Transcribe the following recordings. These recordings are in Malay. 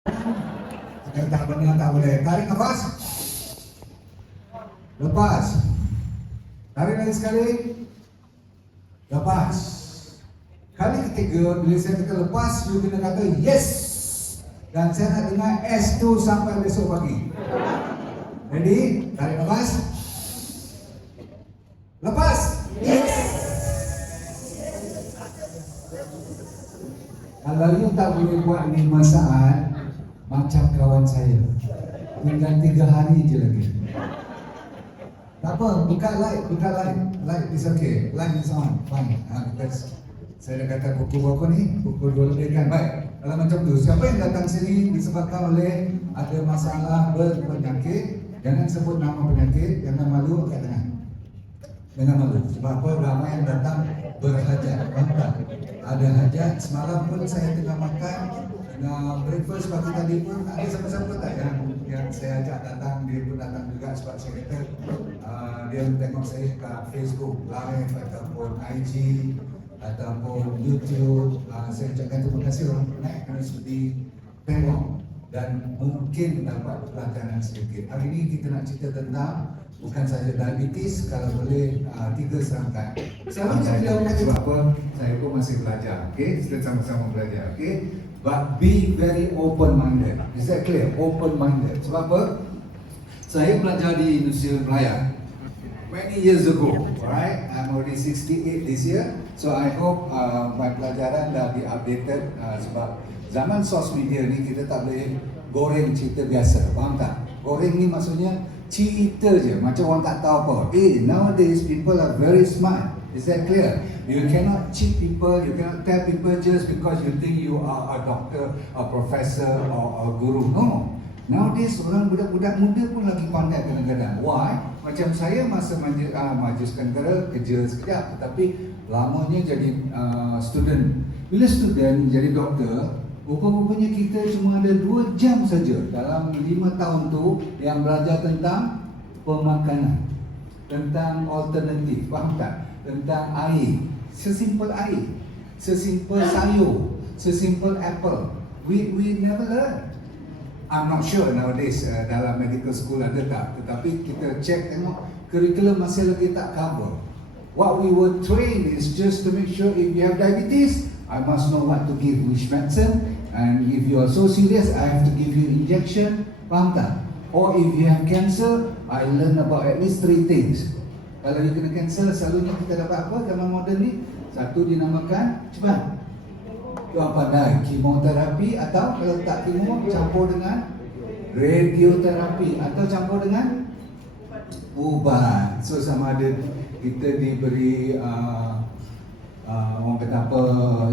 Tak benar, tak boleh. Tarik nafas. Lepas. Tarik lagi sekali. Lepas. Kali ketiga, bila saya kata lepas, you kena kata yes. Dan saya nak dengar S tu sampai besok pagi. Ready? Tarik nafas. Lepas. Yes. Kalau you tak boleh buat 5 saat, macam kawan saya, tinggal 3 hari je lagi. Tak apa, buka light. Light is okay, light is on, fine. Because saya dah kata pukul berapa ni? Pukul 2 lebih kan? Baik, kalau macam tu, siapa yang datang sini disebabkan oleh ada masalah berpenyakit, jangan sebut nama penyakit, jangan malu kat tengah. Jangan malu, sebab apa? Ramai yang datang berhajat. Faham tak? Ada hajat, semalam pun saya tengah makan breakfast pagi tadi pun ada siapa-siapa tak yang saya ajak datang, dia pun datang juga sebab saya kata dia tengok saya kat Facebook live ataupun IG ataupun YouTube. Saya ucapkan terima kasih orang penat kerana sudi tengok dan mungkin dapat pelajaran sedikit. Hari ini kita nak cerita tentang bukan saja diabetes, kalau boleh 3 serangkaian. Selalunya bila orang kata apa, saya pun masih belajar, okay? Kita sama-sama belajar, okay? But be very open-minded. Is that clear? Open-minded. Sebab apa? Saya belajar di Indonesia Melayu many years ago, alright? I'm already 68 this year, so I hope my pelajaran dah di-updated sebab zaman sos media ni kita tak boleh goreng cerita biasa, faham tak? Goreng ni maksudnya cerita je, macam orang tak tahu apa. Nowadays people are very smart. Is that clear? You cannot cheat people, you cannot tell people just because you think you are a doctor, a professor or a guru. No. Nowadays orang budak-budak muda pun lagi pandai kadang-kadang. Why? Macam saya masa majlis negara kerja sekejap, tetapi lamanya jadi student. Bila student jadi doktor, rupa-rupanya kita cuma ada 2 jam saja dalam 5 tahun tu yang belajar tentang pemakanan, tentang alternatif, faham tak? Tentang air, sesimpel air, sesimpel sayur, sesimpel apple. We never learn. I'm not sure nowadays dalam medical school ada tak, tetapi kita check tengok curriculum masih lagi tak cover. What we were trained is just to make sure if you have diabetes, I must know what to give which medicine, and if you are so serious, I have to give you injection, faham tak? Or if you have cancer, I learn about at least 3 things. Kalau you kena cancer, selalunya kita dapat apa zaman moden ni? Satu dinamakan, cepat, you pandai, kemoterapi, atau kalau tak kemo, campur dengan radioterapi, atau campur dengan ubat. So sama ada kita diberi orang kata apa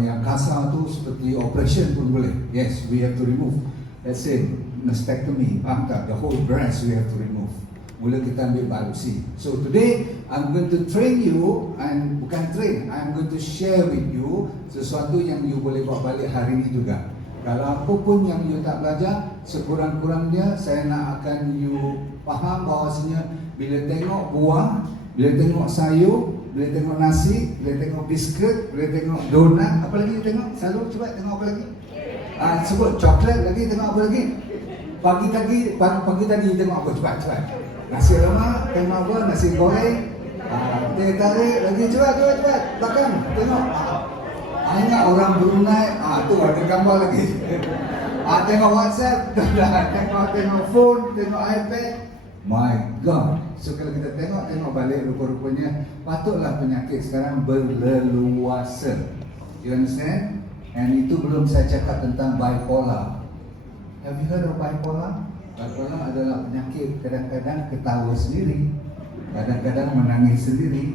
yang kasar tu seperti operation pun boleh. Yes, we have to remove. Let's say mastectomy, faham tak? The whole breast we have to remove. Mula kita ambil biopsi. So today I'm going to train you, and bukan train, I'm going to share with you sesuatu yang you boleh bawa balik hari ini juga. Kalau apa pun yang you tak belajar, sekurang-kurangnya saya nak akan you faham bahawasanya bila tengok buah, bila tengok sayur, bila tengok nasi, bila tengok biskut, bila tengok donat, apa lagi you tengok? Selalu cepat tengok apa lagi? Sebut coklat lagi, tengok apa lagi? Pagi tadi you tengok apa? Cepat. Nasi lemak, tengok apa? Nasi goreng, teh tarik lagi, cepat. Belakang, tengok. Ingat orang Brunei, tu ada gambar lagi. Tengok WhatsApp, tengok phone, tengok iPad. My God. So kalau kita tengok balik, rupa-rupanya patutlah penyakit sekarang berleluasa. You understand? And itu belum saya cakap tentang bipolar. Have you heard of bipolar? Bipolar adalah penyakit kadang-kadang ketawa sendiri, kadang-kadang menangis sendiri.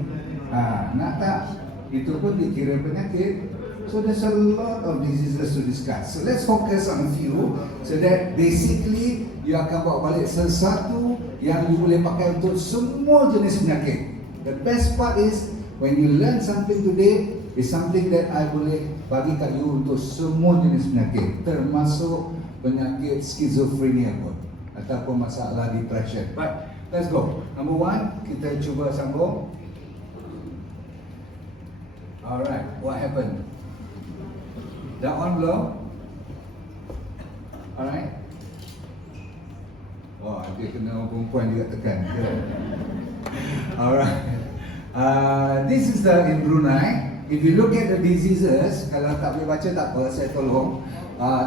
Nak tak? Itu pun dikira penyakit. So there's a lot of diseases to discuss. So let's focus on a few, so that basically you akan bawa balik sesuatu yang you boleh pakai untuk semua jenis penyakit. The best part is when you learn something today, is something that I boleh bagi kat you untuk semua jenis penyakit, termasuk penyakit skizofrenia pun, ataupun masalah depression. But let's go. Number 1, kita cuba sambung. Alright, what happened? Dah on belum? Alright. Wah, dia kena orang perempuan juga tekan. Alright. This is in Brunei. If you look at the diseases, kalau tak boleh baca tak apa, saya tolong.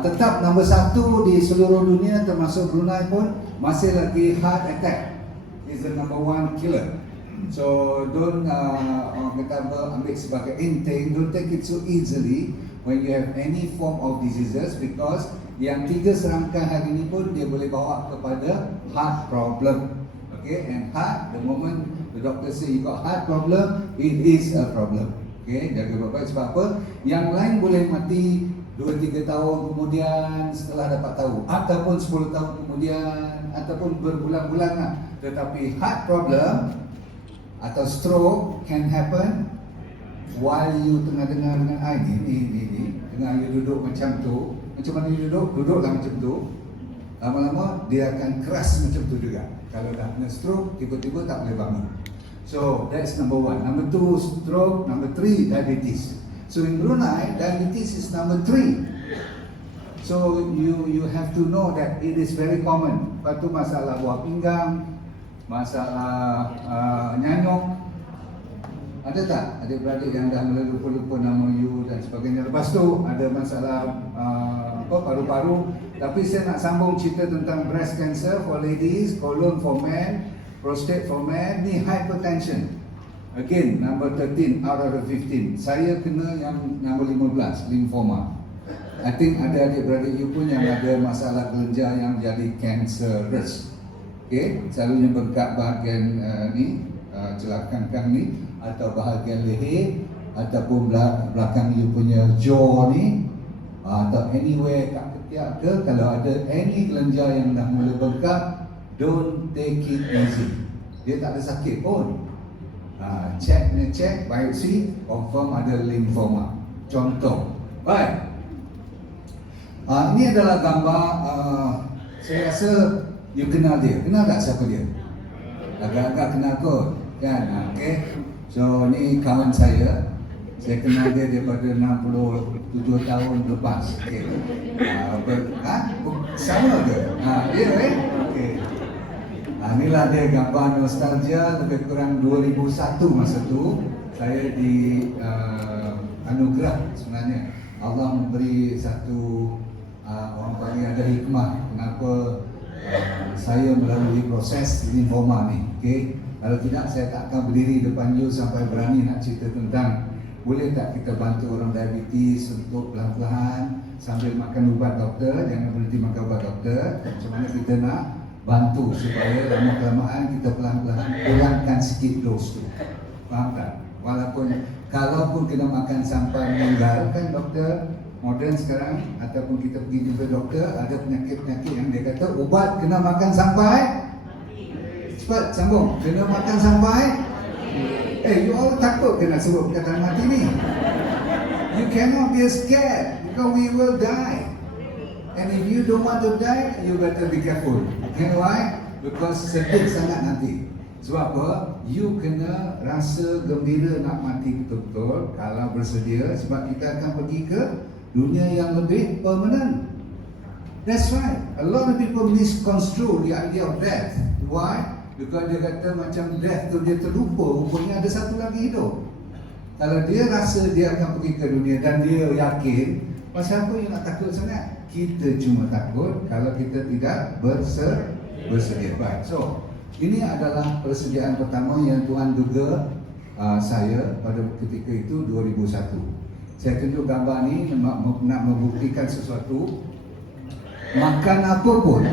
Tetap nombor 1 di seluruh dunia termasuk Brunei pun masih lagi heart attack is the number 1 killer. So don't orang kata ambil sebagai intake, don't take it so easily when you have any form of diseases, because yang 3 serangkaian hari ini pun dia boleh bawa kepada heart problem. Okay, and heart, the moment the doctor say you got heart problem, it is a problem. Okay, jaga baik-baik. Sebab apa? Yang lain boleh mati 2-3 tahun kemudian setelah dapat tahu, ataupun 10 tahun kemudian, ataupun berbulan-bulan lah. Tetapi heart problem atau stroke can happen while you tengah dengar dengan ini, tengah you duduk macam tu. Macam mana you duduk? Duduklah macam tu. Lama-lama dia akan keras macam tu juga. Kalau dah kena stroke, tiba-tiba tak boleh bangun. So that's number 1. Number 2, stroke. Number 3, diabetes. So in Brunei, diabetes is number 3. So you have to know that it is very common. Lepas tu masalah buah pinggang, masalah nyanyuk. Ada tak adik-beradik yang dah mula lupa-lupa nama you dan sebagainya. Lepas tu ada masalah paru-paru. Tapi saya nak sambung cerita tentang breast cancer for ladies, colon for men, prostate for men, ni hypertension. Again, number 13 out of the 15. Saya kena yang number 15, lymphoma. I think ada adik-beradik you pun yang ada masalah kelenjar yang jadi cancerous. Okay, selalunya berkat bahagian celakakan ni, atau bahagian leher, ataupun belakang you punya jaw ni, atau anywhere kat ketiak ke. Kalau ada any kelenjar yang dah mula bengkak, don't take it easy. Dia tak ada sakit pun. Check, biopsi, confirm ada lymphoma. Contoh. Baik. Ini adalah gambar, saya rasa you kenal dia. Kenal tak siapa dia? Agak-agak kenal kot, kan? Okay. So ni kawan saya. Saya kenal dia daripada 67 tahun lepas. Okay. Sama ke? Ya, okay. Inilah dia gambar nostalgia, lebih kurang 2001 masa tu. Saya di anugerah sebenarnya. Allah memberi satu orang panggil ada hikmah kenapa saya melalui proses lymphoma ni. Okay? Kalau tidak, saya tak akan berdiri depan you sampai berani nak cerita tentang boleh tak kita bantu orang diabetes untuk pelan-pelan sambil makan ubat doktor, jangan berhenti makan ubat doktor. Macam mana kita nak bantu supaya lama-kelamaan kita pelan-pelan kurangkan sikit dos tu. Faham tak? Walaupun kalaupun kena makan sampai meninggal, kan doktor moden sekarang, ataupun kita pergi jumpa doktor, ada penyakit-penyakit yang dia kata ubat kena makan sampai cepat, sambung, kena makan sampai you all takut kena sebut perkataan mati ni. You cannot be scared because we will die. And if you don't want to die, you better be careful. You know why? Because sedih sangat nanti. Sebab apa? You kena rasa gembira nak mati betul-betul kalau bersedia, sebab kita akan pergi ke dunia yang lebih permanent. That's right. A lot of people misconstrue the idea of death. Why? Because dia kata macam death tu dia terlupa, rupanya ada satu lagi hidup. Kalau dia rasa dia akan pergi ke dunia dan dia yakin, pasal apa yang nak takut sangat? Kita cuma takut kalau kita tidak bersedia. Baik. So, ini adalah persediaan pertama yang Tuhan duga saya pada ketika itu 2001. Saya tunjuk gambar ni nak membuktikan sesuatu. Makan apa pun,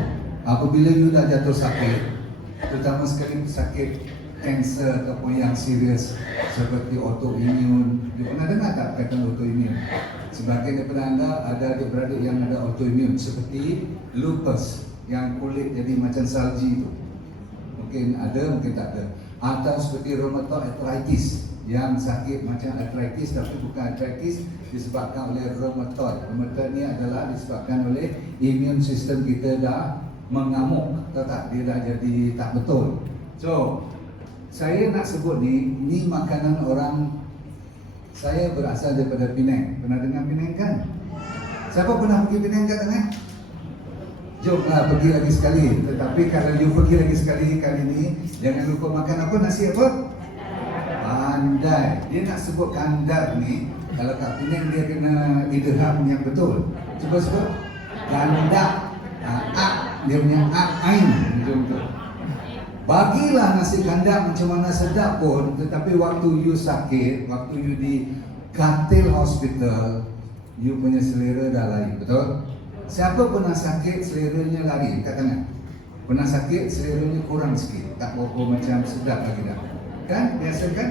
apabila you dah jatuh sakit, terutama sekali sakit kanser ataupun yang serius seperti autoimmune. You pernah dengar tak kata autoimmune? Sebagai daripada anda ada adik-beradik yang ada autoimmune seperti lupus yang kulit jadi macam salji itu. Mungkin ada, mungkin tak ada. Atau seperti rheumatoid arthritis yang sakit macam arthritis tapi bukan arthritis disebabkan oleh rheumatoid. Rheumatoid ni adalah disebabkan oleh immune system kita dah mengamuk, tahu tak? Dia dah jadi tak betul. So, saya nak sebut ni makanan orang. Saya berasal daripada Penang. Pernah dengar Penang kan? Siapa pernah pergi Penang kat tangan? Jomlah pergi lagi sekali. Tetapi kalau you pergi lagi sekali kali ini, jangan lupa makan apa? Nasi apa? Pandai. Dia nak sebut kandar ni, kalau kat Penang dia kena idgham yang betul. Cuba sebut. Kandar. Dia punya ain macam tu. Bagilah nasi kandar macam mana sedap pun, tetapi waktu you sakit, waktu you di katil hospital, you punya selera dah lari, betul? Siapa pernah sakit seleranya lari, kat kanan? Pernah sakit seleranya kurang sikit, tak berapa macam sedap lagi dah. Kan? Biasa kan?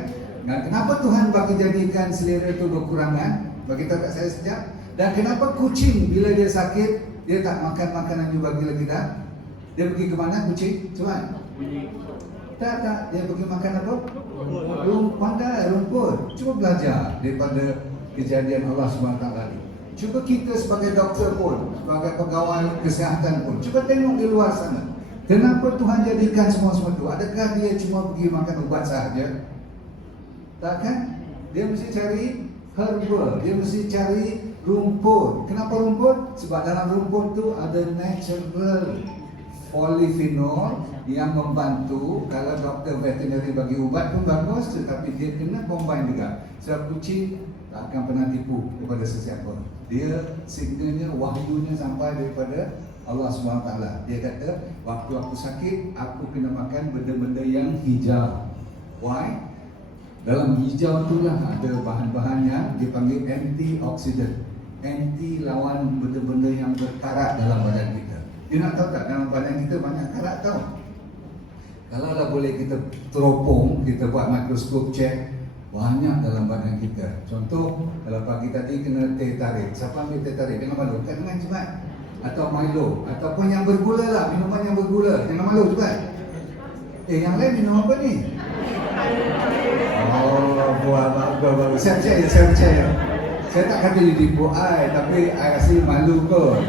Nah, kenapa Tuhan bagi jadikan selera itu berkurangan? Bagi tahu kat saya sekejap. Dan kenapa kucing bila dia sakit, dia tak makan makanan you bagi lagi dah? Dia pergi ke mana kucing? Cuman tak, dia pergi makan apa? Rumput. Cuba belajar daripada kejadian Allah SWT ni. Cuba kita sebagai doktor pun, sebagai pegawai kesihatan pun, cuba tengok di luar sana. Kenapa Tuhan jadikan semua itu? Adakah dia cuma pergi makan ubat sahaja? Tak kan? Dia mesti cari herba, dia mesti cari rumput. Kenapa rumput? Sebab dalam rumput tu ada natural polyphenol yang membantu. Kalau doktor veterinary bagi ubat pun bagus, tetapi dia kena combine juga. Sebab kucing tak akan pernah tipu kepada sesiapa. Dia signalnya, wahyunya sampai daripada Allah SWT. Dia kata, waktu aku sakit, aku kena makan benda-benda yang hijau. Why? Dalam hijau itulah ada bahan-bahan yang dipanggil antioksidan, anti lawan benda-benda yang berkarat dalam badan kita. You nak tahu tak, dalam badan kita banyak karat tau. Kalau dah boleh kita teropong, kita buat mikroskop cek, banyak dalam badan kita. Contoh, kalau pagi tadi kena teh tarik. Siapa ambil teh tarik? Jangan malu, kan dengan cepat. Atau Milo, ataupun yang bergula lah, minuman yang bergula. Jangan malu cepat. Yang lain minum apa ni? Oh, buah bagus. Saya percaya. Saya tak kata you tipu I, tapi I rasa malu kot.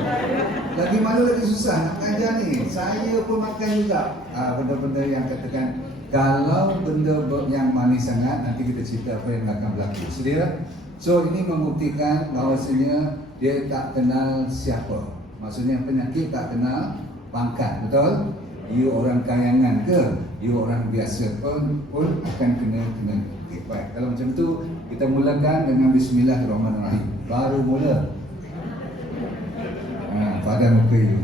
Lagi malu lagi susah nak ajar ni. Saya pun makan juga benda-benda yang katakan, kalau benda yang manis sangat, nanti kita cerita apa yang akan berlaku. Sedia? So ini membuktikan bahawasanya dia tak kenal siapa. Maksudnya penyakit tak kenal pangkat, betul? You orang kayangan ke, you orang biasa pun akan kena. Okay, baik. Kalau macam tu, kita mulakan dengan Bismillahirrahmanirrahim. Baru mula. Pada muka you.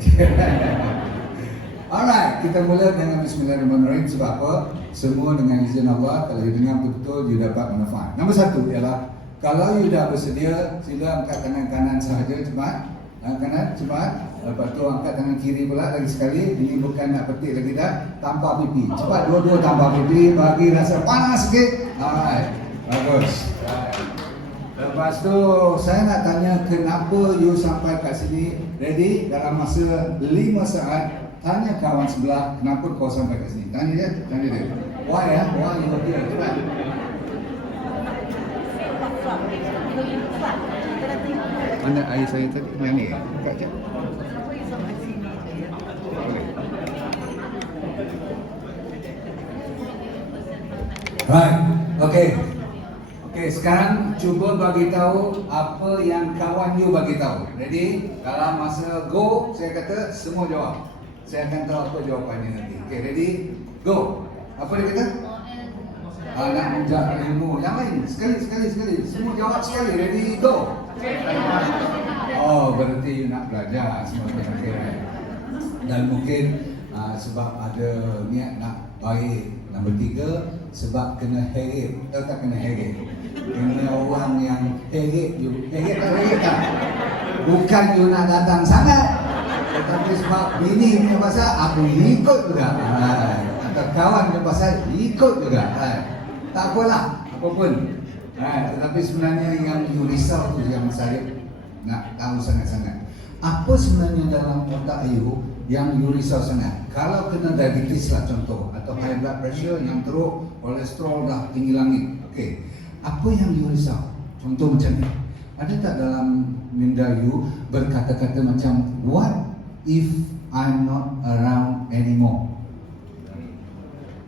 Alright, kita mula dengan Bismillahirrahmanirrahim. Sebab apa? Semua dengan izin Allah. Kalau you dengar betul, you dapat manfaat. Nombor satu ialah, kalau you dah bersedia, sila angkat tangan kanan sahaja cepat. Kanan cepat. Lepas tu angkat tangan kiri pula lagi sekali. Ini bukan nak petik lagi dah. Tampar pipi. Cepat dua-dua tampar pipi. Bagi rasa panas sikit. Alright, bagus. Lepas tu saya nak tanya, kenapa you sampai kat sini? Ready? Dalam masa 5 saat, tanya kawan sebelah, kenapa kau sampai kat sini? Tanya dia. Why ya? Why you here? Cepat. Mana air saya tadi? Yang ni? Kat je. Right. Okay, sekarang cuba bagi tahu apa yang kawan you bagi tahu. Ready? Dalam masa go, saya kata semua jawab. Saya akan tahu apa jawapannya nanti. Okay, ready? Go. Apa dia kata? Nak menjak ilmu. Yang lain, sekali. Semua jawab sekali. Ready? Go. Oh, berarti you nak belajar semua. Okay. Dan mungkin sebab ada niat nak baik. Nombor 3, sebab kena heret. Tahu tak kena heret? Kena orang yang heret you. Heret tak? Bukan you nak datang sangat, tetapi sebab bini punya pasal, aku ikut juga. Atau kawan punya pasal, ikut juga. Tak apalah, apapun. Tetapi sebenarnya yang you risau tu yang saya nak tahu sangat-sangat. Apa sebenarnya dalam otak you yang you risau sangat? Kalau kena diabetes lah contoh, atau high blood pressure yang teruk, kolesterol dah tinggi langit. Okay, apa yang you risau? Contoh macam ni. Ada tak dalam minda you berkata-kata macam, what if I'm not around anymore?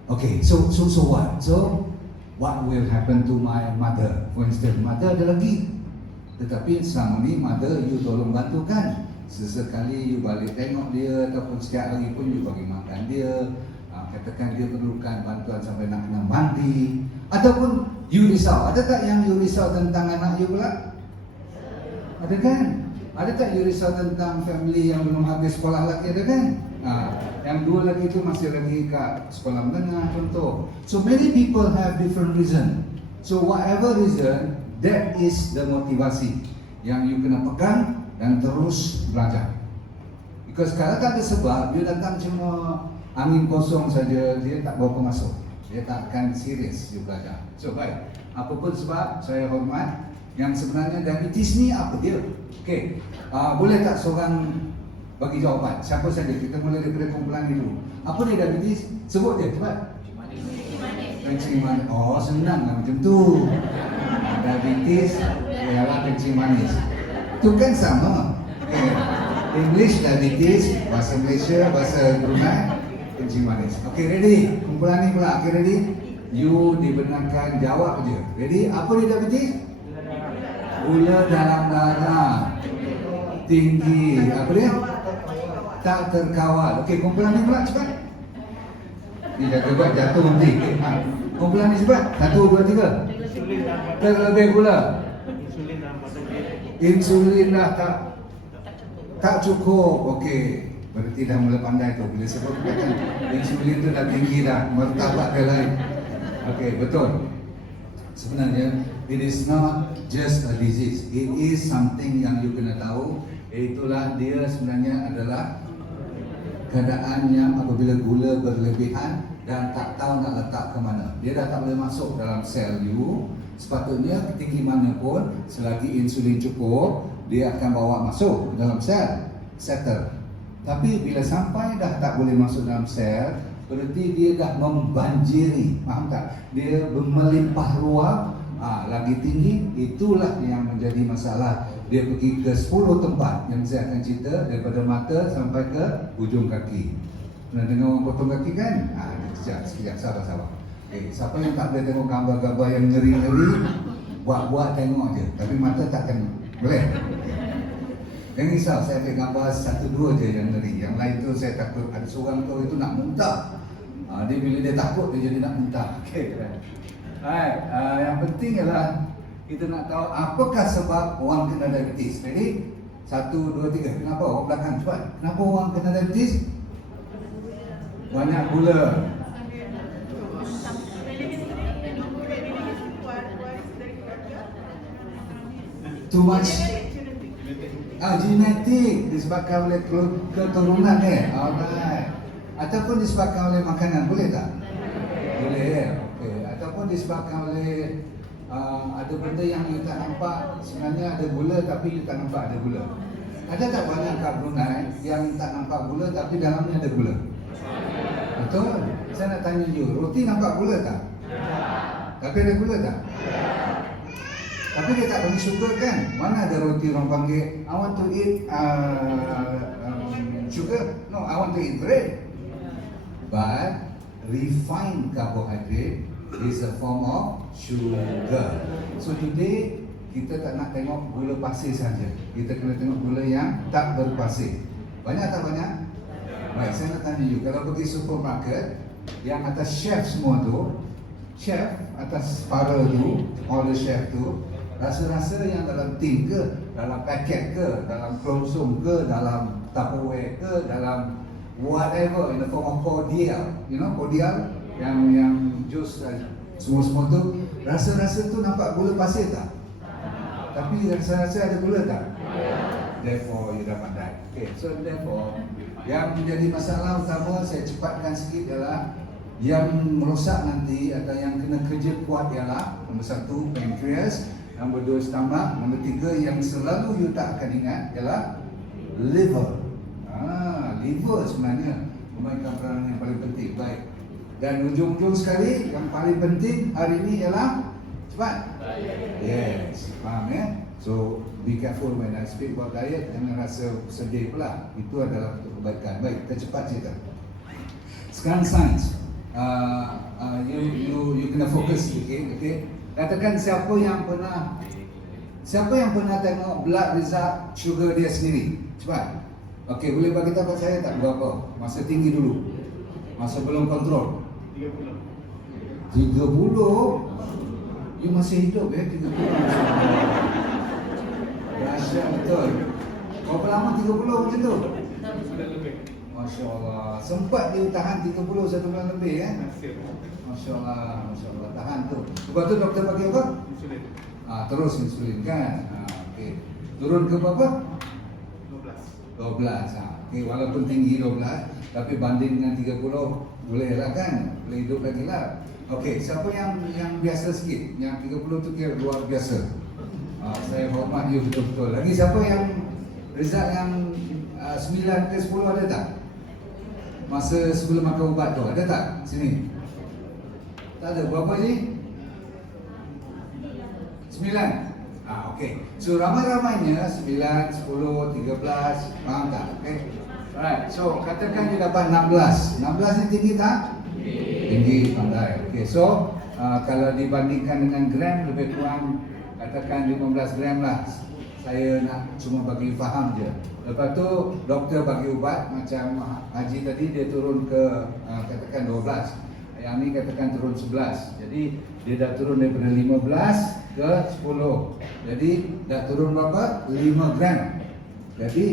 Okay, so what? So what will happen to my mother? For instance, mother ada lagi, tetapi selama ni mother you tolong bantu kan? sesekali you balik tengok dia, ataupun setiap hari pun you bagi makan dia. Katakan dia perlukan bantuan sampai nak kena mandi, ataupun you risau. Ada tak yang you risau tentang anak you pula? Ada kan? Ada tak you risau tentang family yang belum habis sekolah lagi? Ada kan? Yang dua lagi itu masih lagi kat sekolah menengah contoh. So many people have different reason. So whatever reason, that is the motivasi yang you kena pegang dan terus belajar. Because kalau tak ada sebab, dia datang cuma angin kosong saja, dia tak bawa masuk. Dia tak akan serius you belajar. So baik, apapun sebab, saya hormat. Yang sebenarnya diabetes ni apa dia? Okey, boleh tak seorang bagi jawapan? Siapa saja? Kita mulai daripada kumpulan dulu. Apa dia diabetes? Sebut dia, cepat. Kencing manis. Oh, senang lah macam tu. Diabetes ialah kencing manis. Itu kan sama. Okay. English diabetes, bahasa Malaysia, bahasa Brunei, kencing manis. Okey, ready? Kumpulan ni pula. Okey, ready? You dibenarkan jawab je. Ready? Apa dia diabetes? Gula dalam darah tinggi. Apa dia? Tak terkawal. Okey, kumpulan ni pula cepat. Ni jaga buat jatuh nanti. Kumpulan ni cepat. 1, 2, 3. Terlebih gula. Insulin dah tak cukup. Okey, berarti dah mula pandai tu. Bila sebut kata insulin tu dah tinggi dah, martabat dia lain. Okey, betul. Sebenarnya it is not just a disease. It is something yang you kena tahu. Itulah dia sebenarnya adalah keadaan yang apabila gula berlebihan dan tak tahu nak letak ke mana. Dia dah tak boleh masuk dalam sel you. Sepatutnya tinggi mana pun, selagi insulin cukup, dia akan bawa masuk dalam sel, settle. Tapi bila sampai dah tak boleh masuk dalam sel, berarti dia dah membanjiri, faham tak? Dia melimpah ruang, lagi tinggi, itulah yang menjadi masalah. Dia pergi ke 10 tempat yang saya akan cerita, daripada mata sampai ke ujung kaki. Pernah dengar orang potong kaki kan? Sekejap, sabar. Okay, siapa yang tak boleh tengok gambar-gambar yang ngeri-ngeri, buat-buat tengok je, tapi mata takkan boleh. Jangan risau, saya ambil gambar 1-2 je yang ngeri. Yang lain tu saya takut ada seorang tu itu nak muntah. Dia bila dia takut dia jadi nak muntah. Okey, keren. Alright, yang penting ialah kita nak tahu apakah sebab orang kena diabetes. Ready? 1, 2, 3. Kenapa? Orang belakang cepat. Kenapa orang kena diabetes? Banyak gula. Too much. Genetik disebabkan oleh keturunan Alright. Ataupun disebabkan oleh makanan, boleh tak? Boleh. Okey. Ataupun disebabkan oleh ada benda yang you tak nampak, sebenarnya ada gula tapi you tak nampak ada gula. Ada tak banyak kat Brunei yang tak nampak gula tapi dalamnya ada gula? Betul? Saya nak tanya you, roti nampak gula tak? Tapi ada gula tak? Tapi dia tak bagi sugar kan? Mana ada roti orang panggil, I want to eat sugar? No, I want to eat bread. But refined carbohydrate is a form of sugar. So today kita tak nak tengok gula pasir saja. Kita kena tengok gula yang tak berpasir. Banyak tak banyak? Baik, saya nak tanya you, kalau pergi supermarket, yang atas chef semua tu, chef atas para tu, order chef tu, rasa-rasa yang dalam tin ke, dalam paket ke, dalam konsum ke, dalam Tupperware ke, dalam whatever in the form of cordial, you know cordial yang jus semua tu, rasa-rasa tu nampak gula pasir tak? Tapi rasa-rasa ada gula tak? Therefore you dah pandai. Okay, so therefore yang menjadi masalah utama, saya cepatkan sikit, adalah yang merosak nanti atau yang kena kerja kuat ialah nombor 1 pancreas, nombor 2 stomach, nombor 3 yang selalu you tak akan ingat ialah liver. Liver sebenarnya memainkan peranan yang paling penting. Baik. Dan ujung-ujung sekali yang paling penting hari ini ialah cepat. Yes, faham ya? So be careful when I speak about diet. Jangan rasa sedih pula. Itu adalah untuk kebaikan. Baik, kita cepat cerita. Sekarang sains. You kena fokus sikit, okay? Katakan siapa yang pernah tengok blood result sugar dia sendiri? Cepat. Okey, boleh bagi tahu saya tak berapa? Masa tinggi dulu. Masa belum kontrol. 30. You masih hidup ya 30. Dahsyat betul. Berapa lama 30 macam tu? Masya Allah. Sempat dia tahan 30 1 bulan lebih ya? Masya Allah, Masya Allah. Tahan tu. Lepas tu doktor bagi apa? Terus insulin kan? Okey. Turun ke berapa? 12. Okey, walaupun tinggi 12, tapi banding dengan 30 boleh lah kan? Boleh hidup lagi lah. Okey, siapa yang biasa sikit? Yang 30 tu kira luar biasa. Saya hormat you betul-betul. Lagi siapa yang result yang 9 ke 10 ada tak? Masa sebelum makan ubat tu ada tak? Sini. Tak ada. Berapa ni? 9. Okey. So ramai-ramainya 9, 10, 13, faham tak? Okey. Alright. So katakan dia dapat 16. 16 ni tinggi tak? Tinggi, pandai. Okey. So kalau dibandingkan dengan gram lebih kurang katakan 15 gram lah. Saya nak cuma bagi faham je. Lepas tu doktor bagi ubat macam Haji tadi dia turun ke katakan 12. Yang ni katakan turun 11. Jadi dia dah turun daripada 15 ke 10. Jadi dah turun berapa? 5 gram. Jadi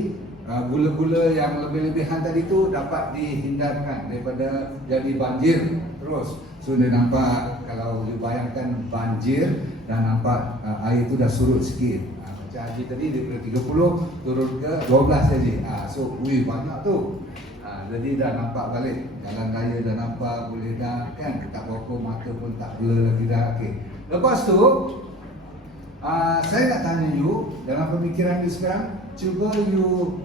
gula-gula yang lebih-lebihan tadi tu dapat dihindarkan daripada jadi banjir terus. So dia nampak, kalau you bayangkan banjir dan nampak air tu dah surut sikit. Macam Haji tadi daripada 30 turun ke 12 saja. So banyak tu. Jadi dah nampak balik, jalan raya dah nampak, boleh dah kan, tak apa-apa, mata pun tak blur lagi dah. Okey. Lepas tu saya nak tanya you, dalam pemikiran you sekarang, cuba you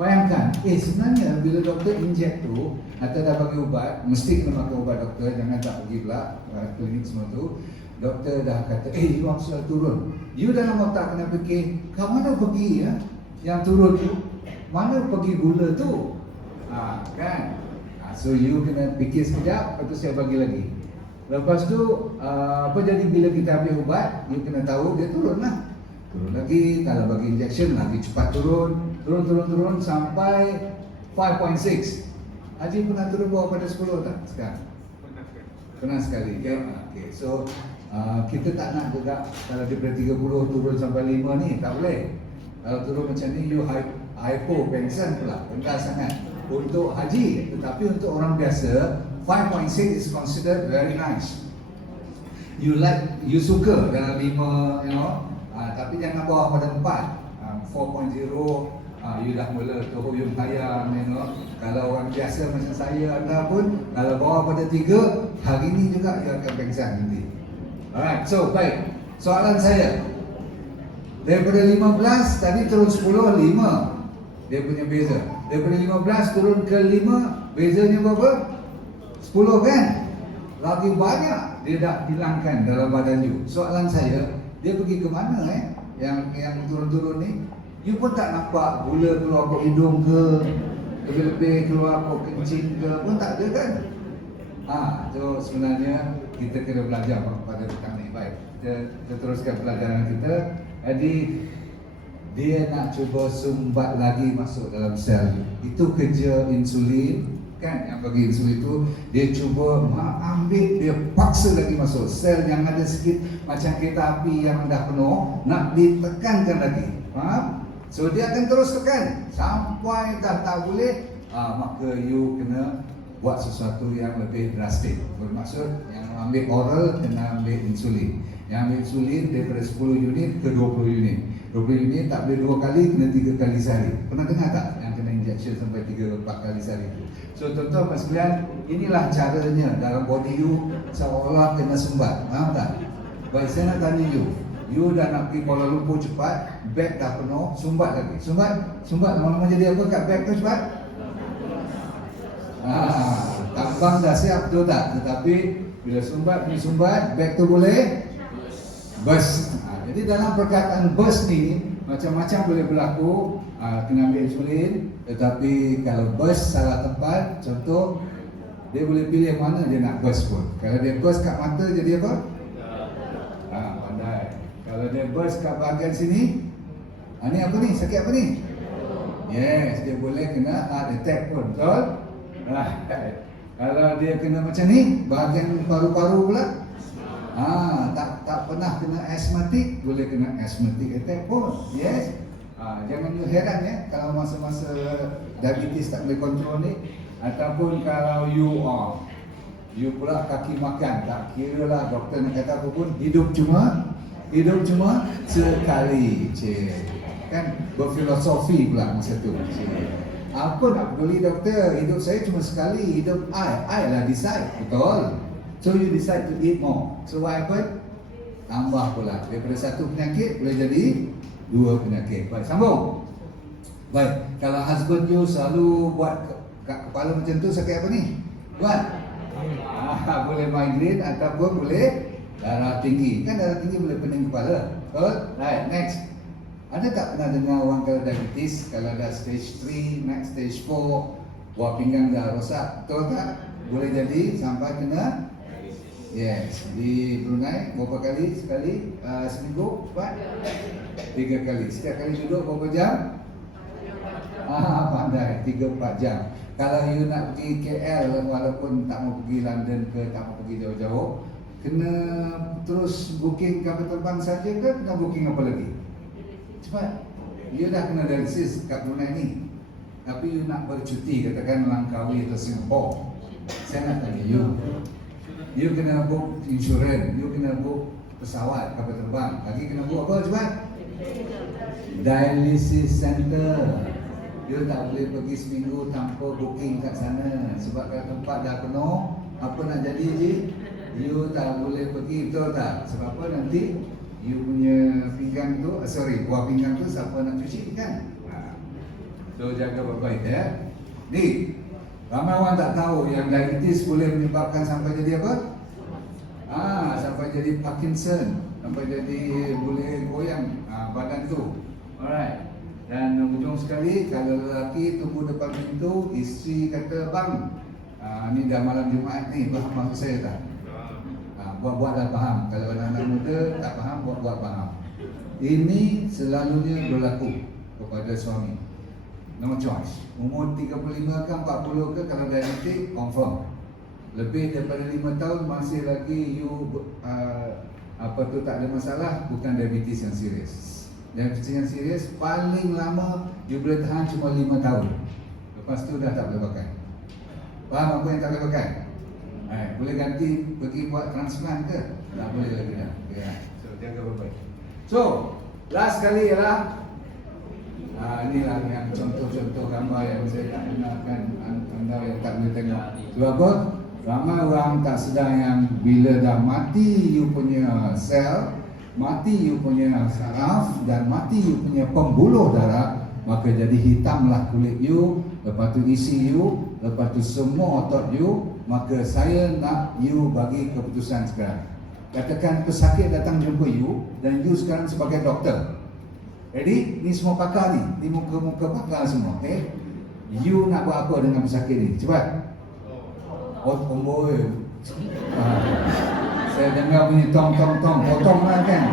bayangkan, sebenarnya bila doktor inject tu atau dah bagi ubat, mesti kena makan ubat doktor, jangan tak pergi pula klinik semua tu. Doktor dah kata, you sudah turun. You dalam otak kena fikir, kau mana pergi ya yang turun tu? Mana pergi gula tu? Kan? So you kena fikir sekejap, lepas tu saya bagi lagi. Lepas tu apa jadi bila kita ambil ubat, you kena tahu dia turun lah. Turun lagi, kalau bagi injection lagi cepat turun sampai 5.6. Haji pernah turun bawah pada 10 tak sekarang? Pernah sekali. Okay. So kita tak nak juga kalau daripada 30 turun sampai 5 ni, tak boleh. Kalau turun macam ni, you hypo, pengsan pula, rendah sangat untuk haji. Tetapi untuk orang biasa, 5.6 is considered very nice. You suka dalam 5, tapi jangan bawah pada 4. 4.0 you dah mula terhuyung hayam, Kalau orang biasa macam saya, anda pun kalau bawah pada 3, hari ni juga you akan pengsan nanti. Alright, so baik. Soalan saya, daripada 15 tadi turun 10, 5 dia punya beza. Daripada 15 turun ke 5, bezanya berapa? 10 kan? Lagi banyak dia dah hilangkan dalam badan you. Soalan saya, dia pergi ke mana yang turun-turun ni? You pun tak nampak gula keluar ke hidung ke, lebih-lebih keluar ke kencing ke, pun tak ada kan? So sebenarnya kita kena belajar pada petang ni. Baik, kita teruskan pelajaran kita. Jadi dia nak cuba sumbat lagi masuk dalam sel. Itu kerja insulin kan, yang bagi insulin itu dia cuba ambil, dia paksa lagi masuk sel yang ada sikit macam kereta api yang dah penuh, nak ditekankan lagi. Faham? So dia akan terus tekan sampai dah tak boleh. Maka you kena buat sesuatu yang lebih drastik. Bermaksud yang ambil oral kena ambil insulin. Yang ambil insulin daripada 10 unit ke 20 unit. 20 unit tak boleh 2 kali, kena 3 kali sehari. Pernah dengar tak yang kena injection sampai 3-4 kali sehari itu? So tuan-tuan sekalian, inilah caranya dalam body you seolah kena sumbat. Faham tak? Baik, saya nak tanya you dah nak pergi Kuala Lumpur cepat, beg dah penuh, sumbat lagi. Sumbat lama-lama jadi apa kat beg tu cepat? Tambang dah siap, betul tak? Tetapi bila sumbat, beg tu boleh burst. Jadi dalam perkataan burst ni macam-macam boleh berlaku. Kena ambil insulin, tetapi kalau burst salah tempat, contoh dia boleh pilih mana dia nak burst pun. Kalau dia burst kat mata jadi apa? Pandai. Kalau dia burst kat bahagian sini, ni apa ni? Sakit apa ni? Yes, dia boleh kena heart attack pun, betul? Right. Kalau dia kena macam ni, bahagian paru-paru pula, tak pernah kena asthmatic, boleh kena asthmatic attack pun. Yes. Jangan you heran ya, kalau masa-masa diabetes tak boleh kontrol ni, ataupun kalau you pula kaki makan, tak kira lah doktor nak kata apa pun, hidup cuma sekali. Kan berfilosofi pula masa tu. Apa nak peduli doktor, hidup saya cuma sekali, hidup I lah decide, betul? So you decide to eat more. So what happen? Tambah pula, daripada satu penyakit boleh jadi dua penyakit. Baik, sambung. Baik, kalau husband you selalu buat kepala macam tu, sakit apa ni? Buat? Boleh migraine ataupun boleh darah tinggi. Kan darah tinggi boleh pening kepala. Betul? Right, next. Ada tak pernah dengar orang kalau diabetes, kalau dah stage 3, next stage 4, buah pinggang dah rosak, betul tak? Boleh jadi sampai kena. Yes, di Brunei berapa kali sekali seminggu? 3 kali. Setiap kali duduk berapa jam? Pandai, 3-4 jam. Kalau you nak pergi KL, walaupun tak mau pergi London ke, tak mau pergi jauh-jauh, kena terus booking kapal terbang saja ke kena booking apa lagi? Cepat. You dah kena dialisis kat Brunei ni, tapi you nak bercuti, katakan Langkawi atau Singapore, saya nak tanya you kena book insurans, you kena book pesawat, kapal terbang, lagi kena book apa cepat? Dialysis center. You tak boleh pergi seminggu tanpa booking kat sana, sebab kalau tempat dah penuh, apa nak jadi je, you tak boleh pergi, betul tak? Sebab apa, nanti you punya pinggang tu, buah pinggang tu siapa nak cuci kan? So jaga baik-baik ya. Ni, ramai orang tak tahu yang diabetes boleh menyebabkan sampai jadi apa? Sampai jadi Parkinson, sampai jadi boleh goyang badan tu. Alright. Dan ujung sekali, kalau lelaki tunggu depan pintu, isteri kata, bang, ni dah malam Jumaat ni, faham maksud saya tak? Buat-buat dah faham. Kalau anak-anak muda tak faham, buat-buat faham. Ini selalunya berlaku kepada suami. No choice. Umur 35 ke 40 ke, kalau diabetes, confirm. Lebih daripada 5 tahun masih lagi you tak ada masalah, bukan diabetes yang serius. Diabetes yang serius paling lama you boleh tahan cuma 5 tahun. Lepas tu dah tak boleh pakai. Faham apa yang tak boleh pakai? Boleh ganti pergi buat transplant ke? Tak boleh lagi dah. So jaga baik-baik. So last kali ialah inilah yang contoh-contoh gambar yang saya tak benarkan anda yang tak boleh tengok. Sebab apa? Ramai orang tak sedar yang bila dah mati you punya sel, mati you punya saraf dan mati you punya pembuluh darah, maka jadi hitamlah kulit you, lepas tu isi you, lepas tu semua otot you. Maka saya nak you bagi keputusan sekarang. Katakan pesakit datang jumpa you dan you sekarang sebagai doktor. Ready? Ni semua pakar ni. Ni muka-muka pakar semua, okay? You nak buat apa dengan pesakit ni? Cepat. Boy. Saya dengar bunyi tong, potong lah kan.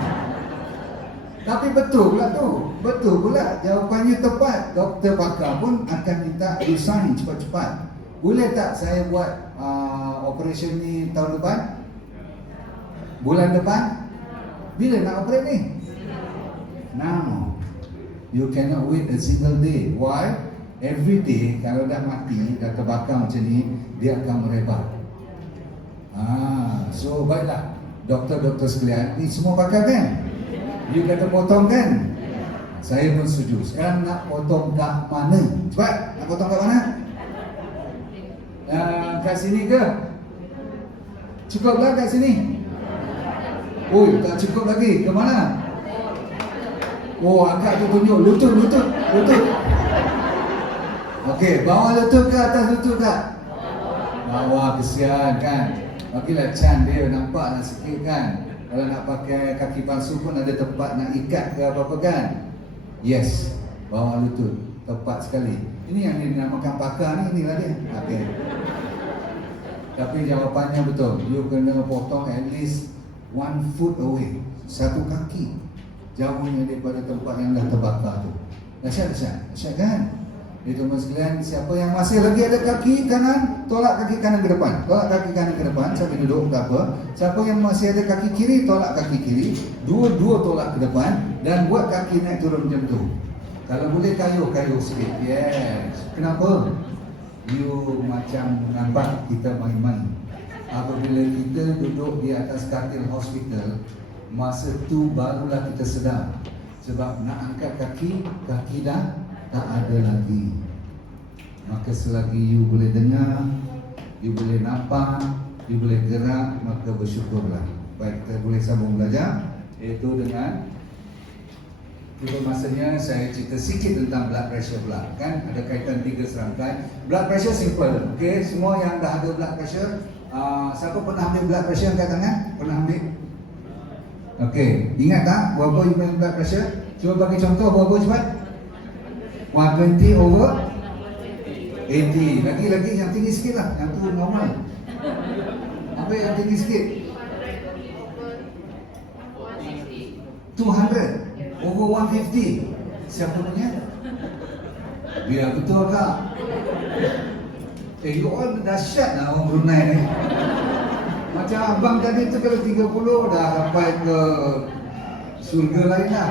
Tapi betul pula tu. Betul pula. Jawapannya tepat. Doktor pakar pun akan minta resign cepat-cepat. Boleh tak saya buat operation ni tahun depan? Bulan depan? Bila nak operate ni? Now. You cannot wait a single day. Why? Every day kalau dah mati, dah terbakar macam ni, dia akan merebak. So baiklah, doktor-doktor sekalian, ni semua pakar kan? You kata potong kan? Saya pun setuju. Sekarang nak potong kat mana? Cepat, nak potong kat mana? Kat sini ke? Cukuplah kat sini? Tak cukup lagi. Ke mana? Agak tu tunjuk. Lutut. Okey, bawah lutut ke atas lutut tak? Bawah, kesian kan. Bagilah can dia, nampaklah sikit kan. Kalau nak pakai kaki palsu pun ada tempat nak ikat ke apa-apa kan. Yes, bawah lutut. Tepat sekali. Ini yang dinamakan pakar ni, inilah dia. Okey. Tapi jawapannya betul. You kena potong at least 1 foot away. 1 kaki jauhnya daripada tempat yang dah terbakar tu. Dahsyat kan? Itu sekalian, siapa yang masih lagi ada kaki kanan, tolak kaki kanan ke depan. Tolak kaki kanan ke depan sambil duduk, tak apa. Siapa yang masih ada kaki kiri, tolak kaki kiri. Dua-dua tolak ke depan dan buat kaki naik turun macam tu. Kalau boleh kayuh sikit. Yes. Kenapa? You macam nampak kita main-main. Apabila kita duduk di atas katil hospital, masa tu barulah kita sedar. Sebab nak angkat kaki dah tak ada lagi. Maka selagi you boleh dengar, you boleh nampak, you boleh gerak, maka bersyukurlah. Baik, kita boleh sambung belajar, iaitu dengan tiba masanya saya cerita sikit tentang blood pressure pula. Kan ada kaitan 3 serangkai. Blood pressure simple. Okey, semua yang dah ada blood pressure, siapa pernah ambil blood pressure angkat tangan? Pernah ambil? Okey, ingat tak berapa you punya blood pressure? Cuba bagi contoh berapa cepat? 120 over 80. Lagi yang tinggi sikit lah. Yang tu normal. Apa yang tinggi sikit? 200 over 150. Siapa punya? Biar betul kak. You all dahsyat lah orang Brunei ni. Macam abang tadi tu kalau 30 dah sampai ke surga lain lah.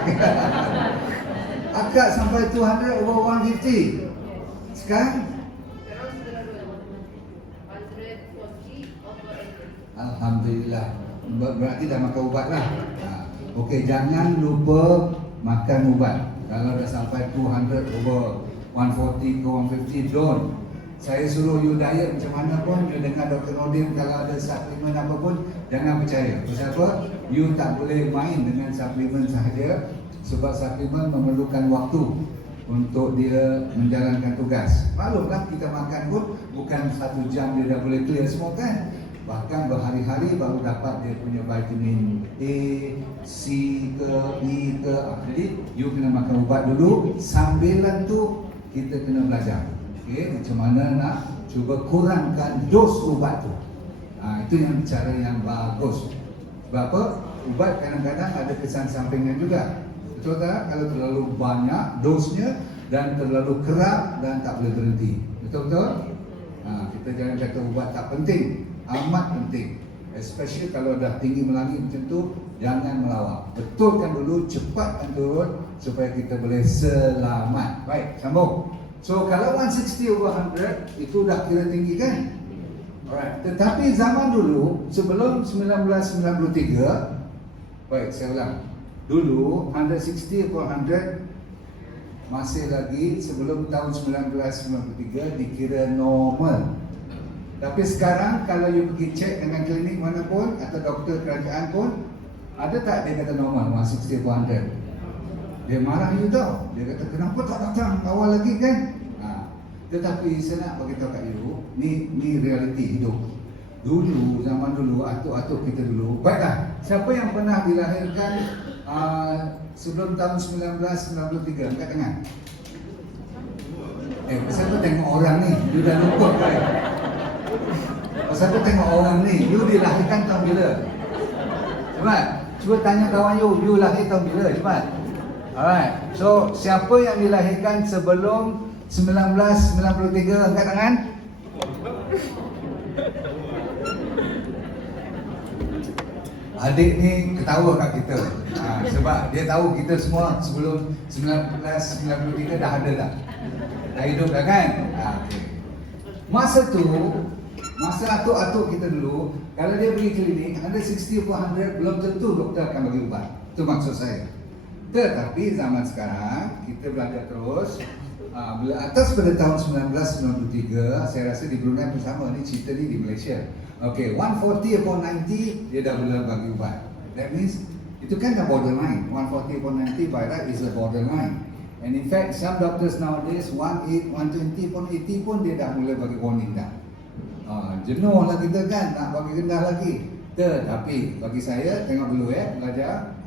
Akak sampai 200 over 150. Sekarang? Alhamdulillah. Berarti dah makan ubat lah. Okey, jangan lupa makan ubat. Kalau dah sampai 200 over 140 ke 150, don't. Saya suruh you diet macam mana pun, you dengar Dr. Nordin kalau ada suplemen apa pun, jangan percaya. Sebab apa? You tak boleh main dengan suplemen sahaja. Sebab suplemen memerlukan waktu untuk dia menjalankan tugas. Maklumlah kita makan pun bukan 1 jam dia dah boleh clear semua kan. Bahkan berhari-hari baru dapat dia punya vitamin A, C ke, E ke. Jadi you kena makan ubat dulu. Sambilan tu kita kena belajar. Okay, macam mana nak cuba kurangkan dos ubat tu. Itu yang cara yang bagus. Sebab apa? Ubat kadang-kadang ada kesan sampingan juga. Betul tak? Kalau terlalu banyak dosnya dan terlalu kerap dan tak boleh berhenti. Betul-betul? Kita jangan kata ubat tak penting. Amat penting. Especially kalau dah tinggi melangit macam tu, jangan melawak. Betulkan dulu, cepatkan turun supaya kita boleh selamat. Baik, sambung. So kalau 160 over 100 itu dah kira tinggi kan? Alright. Tetapi zaman dulu sebelum 1993, baik saya ulang. Dulu 160 over 100 masih lagi sebelum tahun 1993 dikira normal. Tapi sekarang kalau you pergi cek dengan klinik mana pun atau doktor kerajaan pun, ada tak dia kata normal 160 over 100? Dia marah you tau. Dia kata kenapa tak datang awal lagi kan? Tetapi saya nak bagi tahu kat you, ni realiti hidup. Dulu, zaman dulu, atuk-atuk kita dulu. Baiklah, siapa yang pernah dilahirkan sebelum tahun 1993? Angkat tangan. Pasal tu tengok orang ni, you dah lupa kan? Pasal tu tengok orang ni, you dilahirkan tahun bila? Cepat, cuba tanya kawan you lahir tahun bila? Cepat. Alright, so siapa yang dilahirkan sebelum 1993? Angkat tangan. Adik ni ketawa kat kita. Sebab dia tahu kita semua sebelum 1993 dah ada dah. Dah hidup dah kan? Okay. Masa tu, masa atuk-atuk kita dulu, kalau dia pergi klinik 160 per 100 belum tentu doktor akan bagi ubat. Itu maksud saya. Tetapi zaman sekarang kita belajar terus. Bila atas pada tahun 1993, saya rasa di Brunei pun sama, ni cerita ni di Malaysia. Okay, 140 upon 90 dia dah mula bagi ubat. That means itu kan dah borderline. 140 upon 90 by right is a borderline. And in fact some doctors nowadays 120 upon 80 pun dia dah mula bagi warning dah. Jenuh lah kita kan nak bagi rendah lagi. Tetapi bagi saya tengok dulu belajar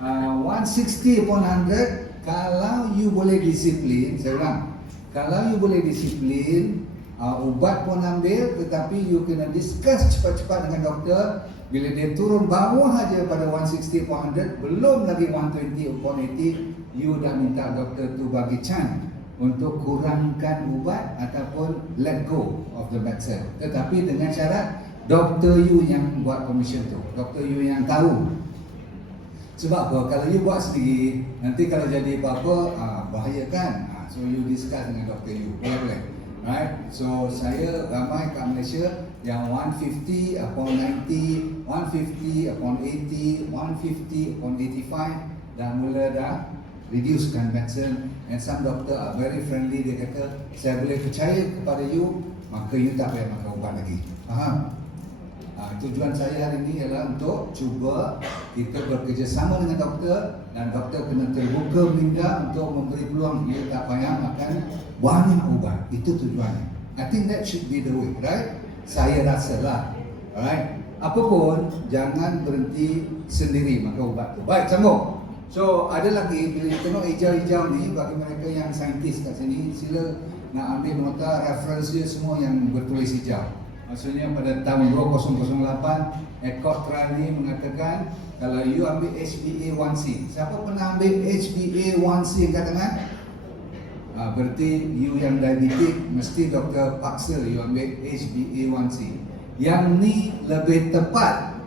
160 upon 100. Kalau you boleh disiplin, saya ulang, kalau you boleh disiplin, ubat pun ambil, tetapi you kena discuss cepat-cepat dengan doktor. Bila dia turun bawah aja pada 160 upon 100, belum lagi 120 upon 80, you dah minta doktor tu bagi can. untuk kurangkan ubat ataupun let go of the medicine. Tetapi dengan syarat Dr. You yang buat permission tu, Dr. You yang tahu. Sebab apa? Kalau you buat sendiri, nanti kalau jadi apa-apa, bahaya kan? So you discuss dengan Dr. You, boleh-boleh. Right? So saya ramai kat Malaysia yang 150 upon 90, 150 upon 80, 150 upon 85 dah mula dah reducekan medicine, and some doctor are very friendly. Dia kata saya boleh percaya kepada you, maka you tak payah makan ubat lagi. Faham? Tujuan saya hari ini ialah untuk cuba kita bekerjasama dengan doktor, dan doktor kena terbuka minda untuk memberi peluang you tak payah makan banyak ubat. Itu tujuannya. I think that should be the way, right? Saya rasalah. Alright? Apapun, jangan berhenti sendiri makan ubat tu. Baik, sambung. So, ada lagi, bila tengok hijau-hijau ni, bagi mereka yang saintis kat sini, sila nak ambil nota, reference dia semua yang bertulis hijau. Maksudnya pada tahun 2008, Accord Trial ni mengatakan kalau you ambil HbA1c. Siapa pernah ambil HbA1c angkat tangan? Berarti you yang diabetik, mesti doktor paksa you ambil HbA1c. Yang ni lebih tepat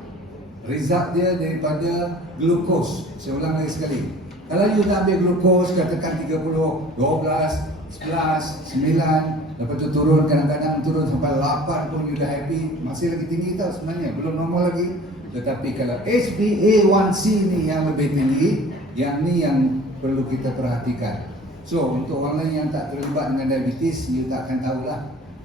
result dia daripada glukos. Saya ulang lagi sekali. Kalau you nak ambil glukos, katakan 30, 12, 11, 9, lepas tu turun, kadang-kadang turun sampai 8 pun you dah happy. Masih lagi tinggi tau sebenarnya, belum normal lagi. Tetapi kalau HbA1c ni yang lebih tinggi, yang ni yang perlu kita perhatikan. So untuk orang lain yang tak terlibat dengan diabetes, you tak akan tahulah.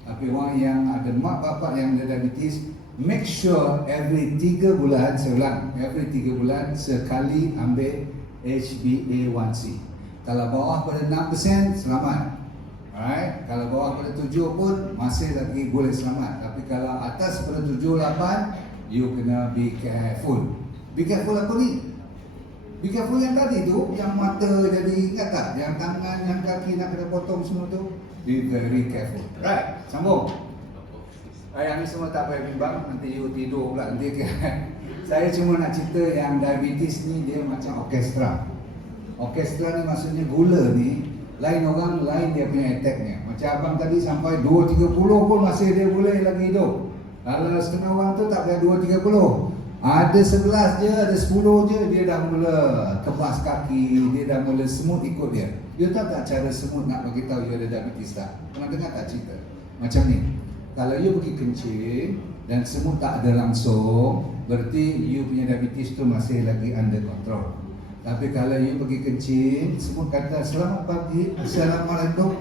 Tapi orang yang ada mak bapak yang ada diabetes, make sure every 3 bulan, saya ulang, every 3 bulan sekali ambil HbA1c. Kalau bawah pada 6%, selamat. Alright, kalau bawah pada 7 pun masih lagi boleh selamat. Tapi kalau atas pada 7, 8, you kena be careful. Be careful apa ni? Be careful yang tadi tu, yang mata jadi, ingat tak? Yang tangan, yang kaki nak kena potong semua tu. Be very careful. Right, sambung. Yang ni semua tak payah bimbang, nanti you tidur pula nanti kan. Saya cuma nak cerita yang diabetes ni dia macam orkestra. Orkestra ni maksudnya gula ni, lain orang lain dia punya attacknya. Macam abang tadi sampai 2.30 pun masih dia boleh lagi hidup. Kalau setengah orang tu tak payah 2.30. Ada 11 je, ada 10 je, dia dah mula kebas kaki, dia dah mula semut ikut dia. You tahu tak cara semut nak bagi tahu you ada diabetes tak? Pernah dengar tak cerita? Macam ni. Kalau you pergi kencing dan semut tak ada langsung, berarti you punya diabetes tu masih lagi under control. Tapi kalau you pergi kencing, semut kata selamat pagi, assalamualaikum,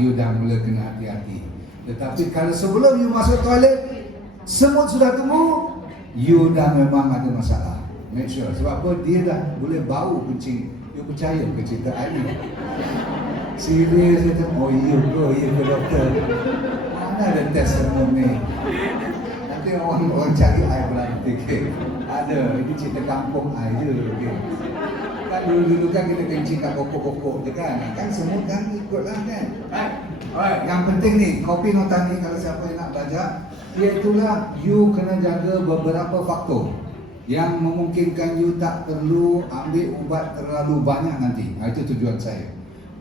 you dah mula kena hati-hati. Tetapi kalau sebelum you masuk toilet, semut sudah tumbuh, you dah memang ada masalah. Make sure. Sebab apa? Dia dah boleh bau kencing. You percaya ke cerita ini? Serius dia kata, oh iya ke doktor. Mana ada test semua ni? Nanti orang cari air berantik. Ada, ini cerita kampung air je. Okay. Kan dulu-dulu kan kita kencing kat pokok-pokok je kan. Kan semua kan ikutlah kan. Alright, yang penting ni, kopi nota ni kalau siapa yang nak belajar, iaitulah you kena jaga beberapa faktor yang memungkinkan you tak perlu ambil ubat terlalu banyak nanti. Itu tujuan saya.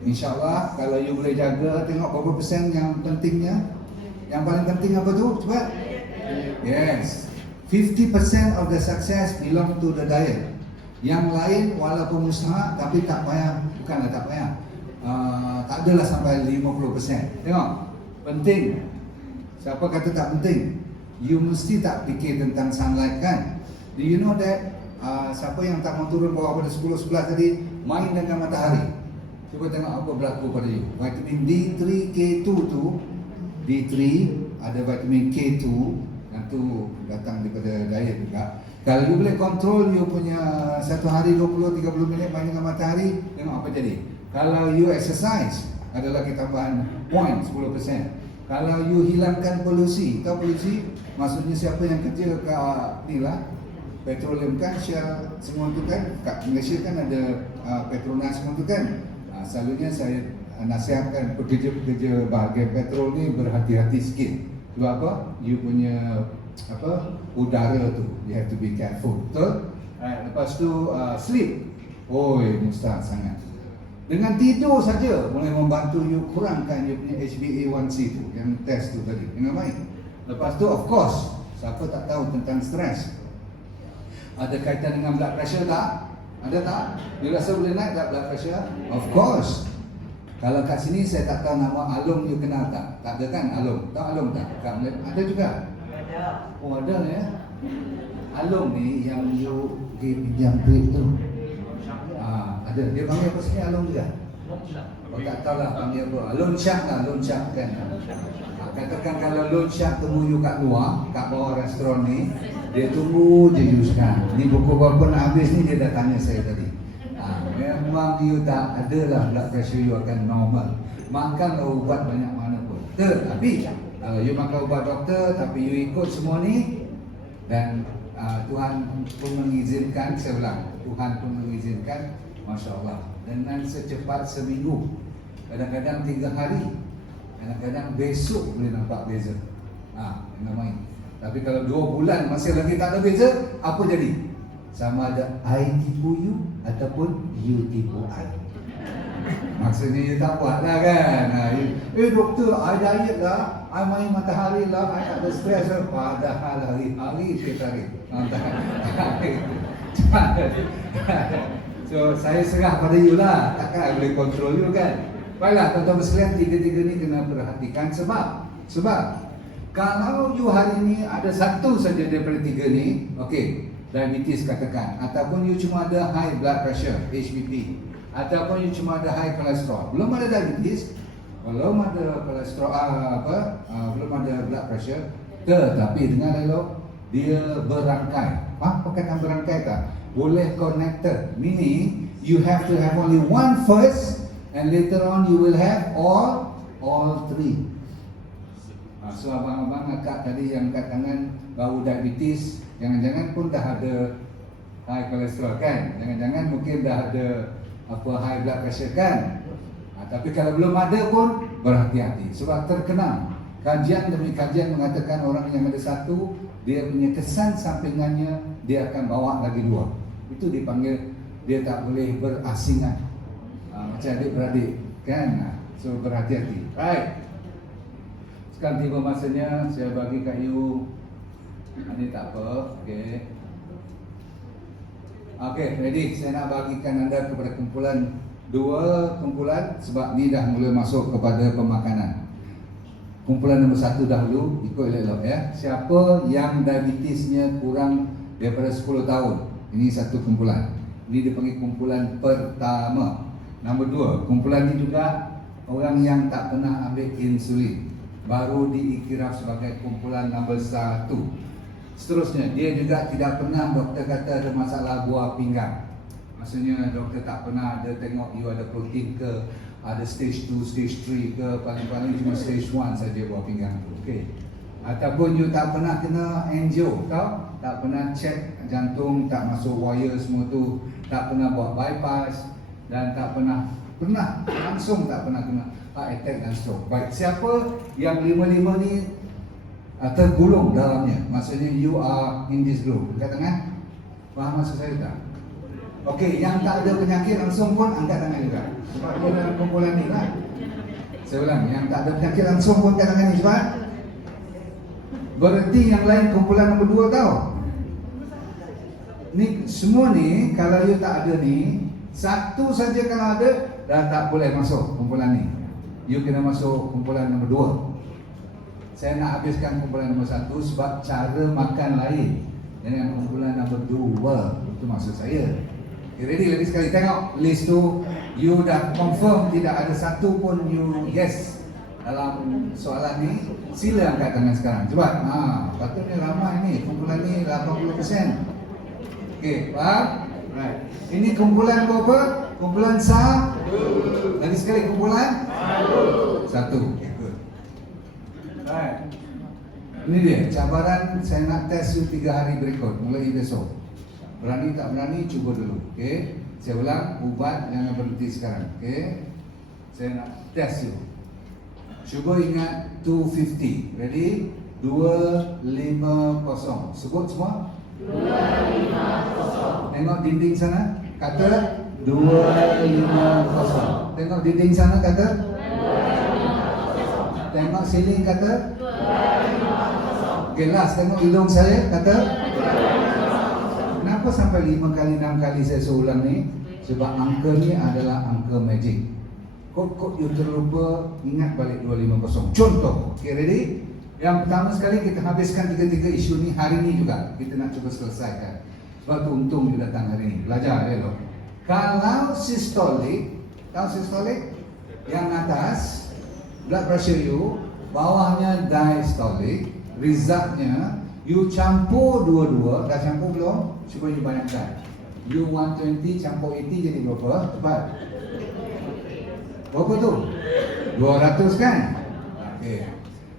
InsyaAllah kalau you boleh jaga, tengok berapa persen yang pentingnya. Yang paling penting apa tu? Cepat. Yes. 50% of the success belong to the diet. Yang lain walaupun mustahak tapi tak payah, bukanlah tak payah. Tak adalah sampai 50%. Tengok. Penting. Siapa kata tak penting? You mesti tak fikir tentang sunlight kan? Do you know that siapa yang tak mau turun bawah pada 10-11 tadi, main dengan matahari. Cuba tengok apa berlaku pada you. Vitamin D3, K2 tu, D3 ada vitamin K2 yang tu datang daripada diet juga. Kalau you boleh kontrol you punya satu hari 20-30 minit main dengan matahari, tengok apa jadi. Kalau you exercise, ada lagi tambahan point 10%. Kalau you hilangkan polusi, tahu polusi? Maksudnya siapa yang kerja kat ni lah, petroleum kan, Shell, semua tu kan, kat Malaysia kan ada Petronas semua tu kan. Selalunya saya nasihatkan pekerja-pekerja bahagian petrol ni berhati-hati sikit. Sebab apa? You punya udara tu, you have to be careful. Betul? Lepas tu sleep. Oi, mustahil sangat. Dengan tidur saja boleh membantu you kurangkan you punya HbA1c tu, yang test tu tadi dengan baik. Lepas tu of course, siapa tak tahu tentang stres? Ada kaitan dengan blood pressure tak? Ada tak? You rasa boleh naik tak blood pressure? Of course. Kalau kat sini saya tak tahu nama Alung, you kenal tak? Tak ada kan Alung? Tahu Alung tak? Kat Malaysia ada juga? Ada. Oh ada ya? Alung ni yang you pergi pinjam duit tu. Ada. Dia panggil apa sini Alung juga? Oh tak tahu lah panggil apa. Loan shark lah, loan shark kan. Katakan kalau loan shark temu you kat luar, kat bawah restoran ni, dia tunggu je you sekarang. Ni pukul berapa nak habis ni dia dah tanya saya tadi. Memang you tak adalah blood pressure you akan normal. Makanlah ubat banyak mana pun. Tapi kalau you makan ubat doktor tapi you ikut semua ni dan Tuhan pun mengizinkan, saya ulang, Tuhan pun mengizinkan, Masya Allah, dengan secepat seminggu, kadang-kadang 3 hari, kadang-kadang besok boleh nampak beza. Namanya. Tapi kalau 2 bulan masih lagi tak ada beza, apa jadi? Sama ada I tipu you ataupun you tipu I. Maksudnya you tak buat lah kan. Doktor, I diet lah, I main matahari lah, I tak ada stres lah. Padahal hari-hari saya tarik matahari. So saya serah pada you lah, takkan I boleh kontrol you kan. Baiklah tuan-tuan sekalian, tiga-tiga ni kena perhatikan sebab kalau you hari ni ada satu saja daripada 3 ni, okey, diabetes katakan, ataupun you cuma ada high blood pressure, HBP, ataupun you cuma ada high cholesterol, belum ada diabetes, belum ada kolesterol, belum ada blood pressure, tetapi dengar elok, dia berangkai. Perkataan berangkai tak? Boleh connected, meaning you have to have only one first and later on you will have all 3. So abang-abang akak tadi yang kat tangan bau diabetes, jangan-jangan pun dah ada high cholesterol kan? Jangan-jangan mungkin dah ada high blood pressure kan? Tapi kalau belum ada pun berhati-hati sebab terkenal kajian demi kajian mengatakan orang yang ada satu, dia punya kesan sampingannya dia akan bawa lagi 2. Itu dipanggil dia tak boleh berasingan, macam adik-beradik kan? So berhati-hati. Right. Sekarang tiba masanya saya bagi kat you. Ini tak apa. Okay, ready. Saya nak bagikan anda kepada kumpulan 2 kumpulan sebab ni dah mula masuk kepada pemakanan. Kumpulan nombor 1 dahulu, ikut elok ya. Siapa yang diabetesnya kurang daripada 10 tahun, ini satu kumpulan. Ini dipanggil kumpulan pertama. Nombor 2, kumpulan ini juga orang yang tak pernah ambil insulin, baru diiktiraf sebagai kumpulan nombor 1. Seterusnya, dia juga tidak pernah doktor kata ada masalah buah pinggang. Maksudnya doktor tak pernah ada tengok you ada protein ke, ada stage 2, stage 3 ke, paling-paling cuma stage 1 saja buah pinggang tu. Okey. Ataupun you tak pernah kena angio, tahu? Tak pernah check jantung, tak masuk wire semua tu, tak pernah buat bypass dan tak pernah langsung tak pernah kena heart attack dan stroke. Baik, siapa yang 5 ni tergolong dalamnya, maksudnya you are in this group. Angkat tangan. Faham maksud saya tak? Okey, yang tak ada penyakit langsung pun angkat tangan juga. Sebab dia dalam kumpulan ni lah. Saya ulang, yang tak ada penyakit langsung pun angkat tangan ni sebab berarti yang lain kumpulan nombor 2 tahu. Ni semua ni kalau you tak ada ni, satu saja kalau ada dah tak boleh masuk kumpulan ni. You kena masuk kumpulan nombor 2. Saya nak habiskan kumpulan nombor 1 sebab cara makan lain dengan kumpulan nombor 2. Itu maksud saya. Okay, ready lagi sekali tengok list tu. You dah confirm tidak ada satu pun you yes dalam soalan ni. Sila angkat tangan sekarang. Cepat. Patutnya ramai ni. Kumpulan ni 80%. Okey, faham? Right. Ini kumpulan berapa? Kumpulan 1. Lagi sekali kumpulan 1. Okay, good. Right. Ini dia cabaran saya nak test you 3 hari berikut mulai besok. Berani tak berani cuba dulu. Okey. Saya ulang, ubat jangan berhenti sekarang. Okey. Saya nak test you. Cuba ingat 250. Ready? 250. Sebut semua. 250. Tengok dinding sana. Kata 250. 250. Tengok dinding sana kata. Tengok ceiling kata. Okay, last tengok hidung saya kata. Kenapa sampai 5 kali 6 kali saya seulang ni? Sebab angka ni adalah angka magic. Kod-kod you terlupa, ingat balik 250. Contoh, okay ready? Yang pertama sekali kita habiskan 3 isu ni hari ni juga. Kita nak cuba selesaikan. Sebab tu untung you datang hari ni. Belajar elok. Kalau systolic, tahu systolic? Yang atas, blood pressure you, bawahnya diastolic, resultnya, you campur dua-dua, dah campur belum? Cuba you bayangkan. You 120 campur 80 jadi berapa? Cepat. Berapa tu? 200 kan? Okey.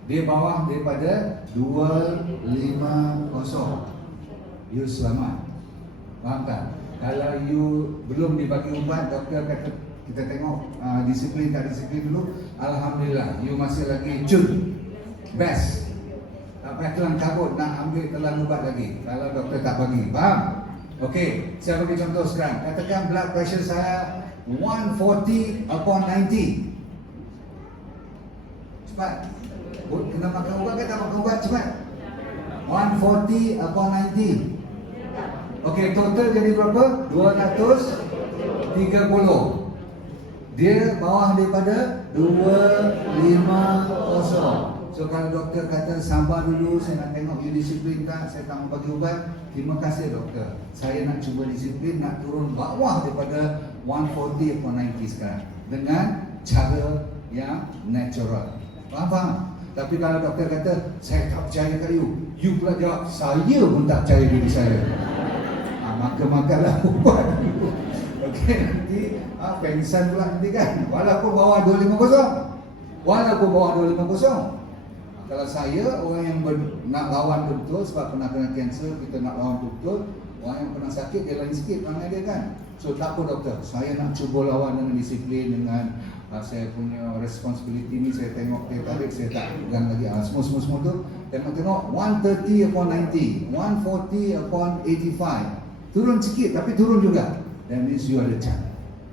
Dia bawah daripada 250. You selamat. Faham tak? Kalau you belum dibagi ubat, doktor kata kita tengok disiplin tak disiplin dulu. Alhamdulillah, you masih lagi cun. Best. Tak payah kelang kabut nak ambil telan ubat lagi kalau doktor tak bagi. Faham? Okey, saya bagi contoh sekarang. Katakan blood pressure saya 140 upon 90. Cepat. Kena makan ubat ke tak makan ubat? Cepat. 140 upon 90. Okey, total jadi berapa? 230. Dia bawah daripada 250. So kalau doktor kata sabar dulu, saya nak tengok you disiplin tak, saya tak mau bagi ubat. Terima kasih doktor. Saya nak cuba disiplin, nak turun bawah daripada 140 upon 90 sekarang dengan cara yang natural. Faham? Tapi kalau doktor kata saya tak percaya kat you pula jawab saya pun tak percaya diri saya. Maka makanlah ubat dulu. Okey, nanti pengsan pula nanti kan. Walaupun bawah 250. Walaupun bawah 250. Kalau saya orang yang nak lawan betul sebab pernah kena kanser, kita nak lawan betul. Orang yang pernah sakit dia lain sikit perangai dia kan. So tak apa doktor, saya nak cuba lawan dengan disiplin, dengan saya punya responsibility ni, saya tengok dia tarik, saya tak pegang lagi. Semua tu tengok 130 upon 90, 140 upon 85. Turun sikit tapi turun juga. That means you ada chance.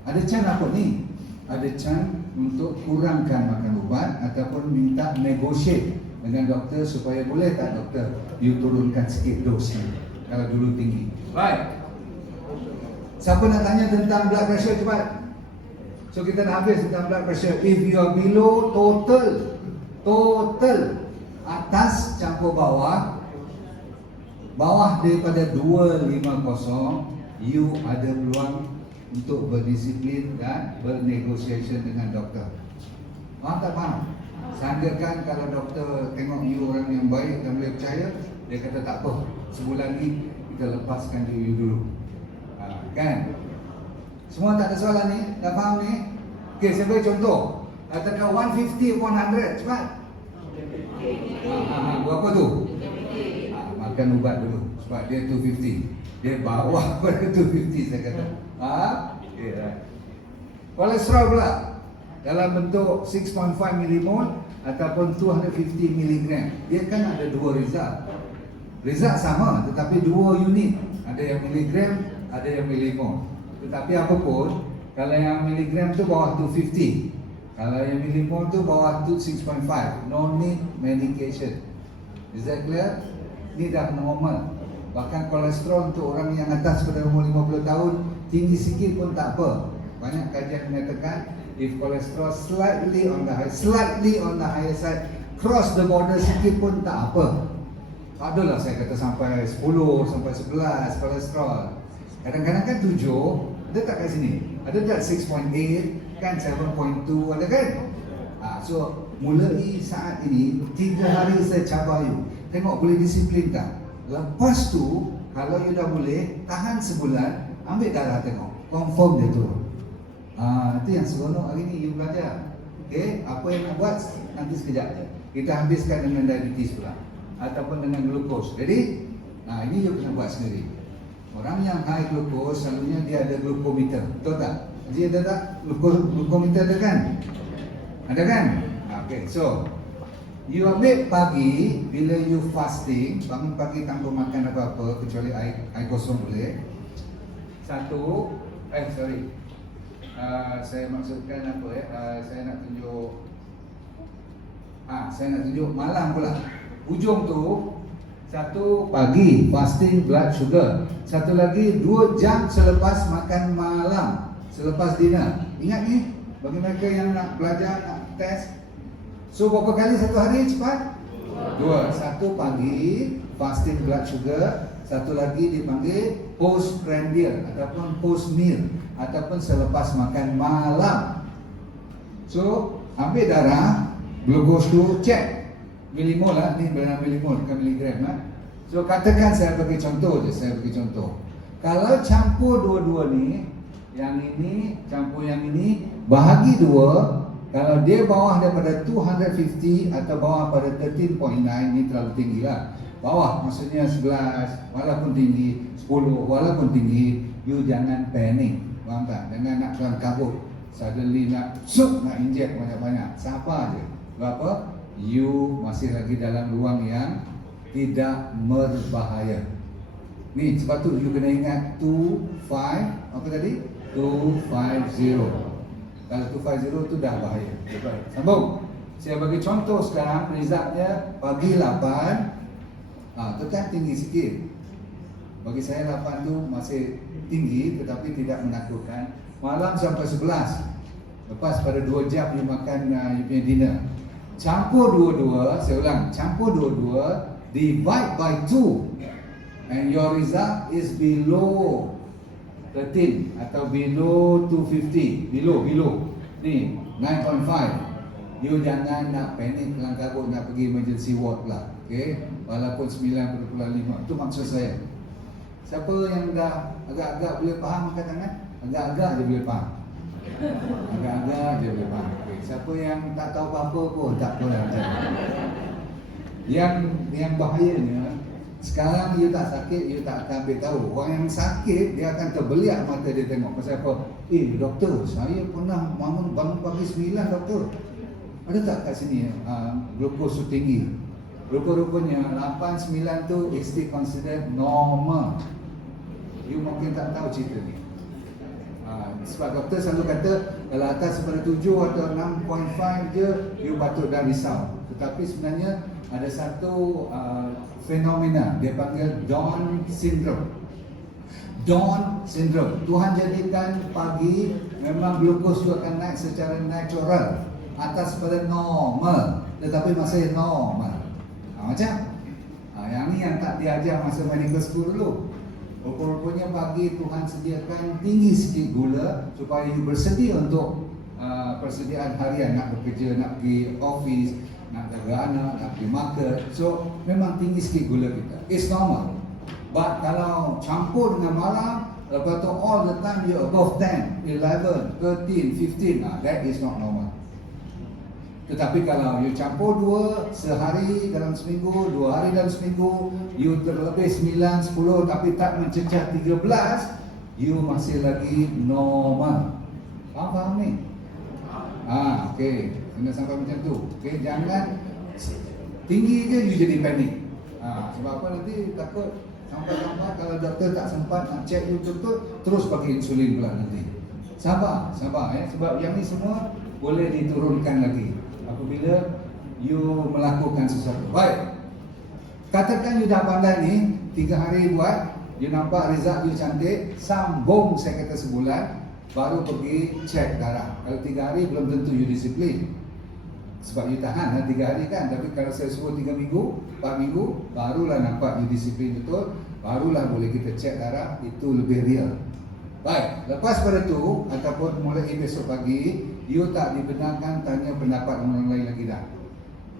Ada chance apa ni? Ada chance untuk kurangkan makan ubat ataupun minta negotiate dengan doktor supaya boleh tak doktor you turunkan sikit dosnya kalau dulu tinggi. Baik. Siapa nak tanya tentang blood pressure cepat? So kita dah habis tentang blood pressure. If you are below total atas campur bawah daripada 250, you ada peluang untuk berdisiplin dan bernegosiasi dengan doktor. Faham tak faham? Sanggakan kalau doktor tengok you orang yang baik dan boleh percaya, dia kata tak apa, sebulan ni kita lepaskan you dulu. Kan? Semua tak ada soalan ni? Dah faham ni? Okey, saya bagi contoh. Katakan 150 upon 100, cepat. Berapa tu? Makan ubat dulu sebab dia 250. Dia bawah pada 250 saya kata. Okay, right. Kolesterol pula dalam bentuk 6.5 millimol ataupun 250 miligram. Dia kan ada dua result. Result sama tetapi dua unit. Ada yang miligram, ada yang millimol. Tetapi apapun, kalau yang miligram tu bawah 250. Kalau yang millimol tu bawah 6.5. No need medication. Is that clear? Ini dah normal. Bahkan kolesterol untuk orang yang atas pada umur 50 tahun tinggi sikit pun tak apa. Banyak kajian menyatakan if kolesterol slightly on the higher side, cross the border sikit pun tak apa. Tak adalah saya kata sampai 10, sampai 11 kolesterol. Kadang-kadang kan 7, ada tak kat sini? Ada tak 6.8, kan 7.2, ada kan? So mulai saat ini 3 hari saya cabar you. Tengok boleh disiplin tak? Lepas tu kalau you dah boleh tahan sebulan, ambil darah tengok, confirm dia turun. Itu yang seronok hari ni you belajar. Okay, apa yang nak buat nanti sekejap je. Kita habiskan dengan diabetes pula ataupun dengan glukos. Jadi, ini you kena buat sendiri. Orang yang high glukos selalunya dia ada glukometer, betul tak? Dia ada tak glukometer ada kan? Ada kan? Okay, so you ambil pagi bila you fasting, bangun pagi tanpa makan apa-apa kecuali air kosong boleh. Saya maksudkan apa ya? Saya nak tunjuk malam pula. Ujung tu satu pagi fasting blood sugar, satu lagi 2 jam selepas makan malam, selepas dinner. Ingat ni bagi mereka yang nak belajar, nak test. So berapa kali satu hari cepat? 2. Satu pagi fasting blood sugar, satu lagi dipanggil postprandial ataupun post meal ataupun selepas makan malam. So ambil darah, glukos tu cek milimol lah, ni benar milimol bukan miligram lah. So katakan saya bagi contoh je, kalau campur dua-dua ni, yang ini campur yang ini, bahagi 2, kalau dia bawah daripada 250 atau bawah pada 13.9, ni terlalu tinggi lah. Bawah maksudnya 11, walaupun tinggi, 10 walaupun tinggi, you jangan panik. Faham tak? Jangan nak keluar kabut, suddenly nak inject banyak-banyak. Sabar je. Berapa? You masih lagi dalam ruang yang tidak berbahaya. Ni sebab tu you kena ingat 25, apa tadi? 250. Kalau 250 tu dah bahaya. Baik, sambung. Saya bagi contoh sekarang, resultnya pagi 8, tu kan tinggi sikit. Bagi saya 8 tu masih tinggi tetapi tidak menakutkan. Malam sampai 11. Lepas pada 2 jam you makan you punya dinner. Campur dua-dua, saya ulang, campur dua-dua, divide by 2 and your result is below 13 atau below 250, below ni 9.5. You jangan nak panik, kelang kabut nak pergi emergency ward pula. Okay, walaupun 9.5, itu maksud saya. Siapa yang dah agak-agak boleh faham, angkat tangan. Agak-agak je boleh faham. Agak-agak je boleh faham. Okay. Siapa yang tak tahu apa-apa pun tak apa lah. Yang bahayanya, sekarang you tak sakit, you tak akan ambil tahu. Orang yang sakit, dia akan terbeliak mata dia tengok. Pasal apa? Doktor, saya pernah bangun pagi 9, doktor. Ada tak kat sini glukos tu tinggi? Rupa-rupanya 8, 9 tu is still considered normal. You mungkin tak tahu cerita ni. Sebab doktor selalu kata kalau atas daripada 7 atau 6.5 je, you patut dah risau. Tetapi sebenarnya ada satu fenomena, dia panggil Down syndrome. Down syndrome. Tuhan jadikan pagi memang glukos tu akan naik secara natural atas pada normal, tetapi masih normal. Macam yang ni yang tak diajar masa medical school dulu. Rupa-rupanya pagi Tuhan sediakan tinggi sikit gula supaya you bersedia untuk persediaan harian, nak bekerja, nak pergi office, nak jaga anak, nak pergi market. So memang tinggi sikit gula kita. It's normal. But kalau campur dengan malam, lepas tu all the time you above 10, 11, 13, 15, that is not normal. Tetapi kalau you campur 2 sehari dalam seminggu, 2 hari dalam seminggu, you terlebih 9, 10 tapi tak mencecah 13, you masih lagi normal. Faham ni? Okey, kena sampai macam tu. Okey, jangan tinggi je you jadi panik. Sebab apa, nanti takut sampai kalau doktor tak sempat nak check you betul, terus pakai insulin pula nanti. Sabar ya, sebab yang ni semua boleh diturunkan lagi apabila you melakukan sesuatu. Baik, katakan you dah pandai ni, 3 hari buat, you nampak result you cantik, sambung saya kata sebulan, baru pergi cek darah. Kalau 3 hari belum tentu you disiplin, sebab you tahan 3 hari kan. Tapi kalau saya suruh 3 minggu, 4 minggu, barulah nampak you disiplin betul, barulah boleh kita cek darah, itu lebih real. Baik, lepas pada tu ataupun mulai besok pagi, you tak dibenarkan tanya pendapat orang lain lagi dah.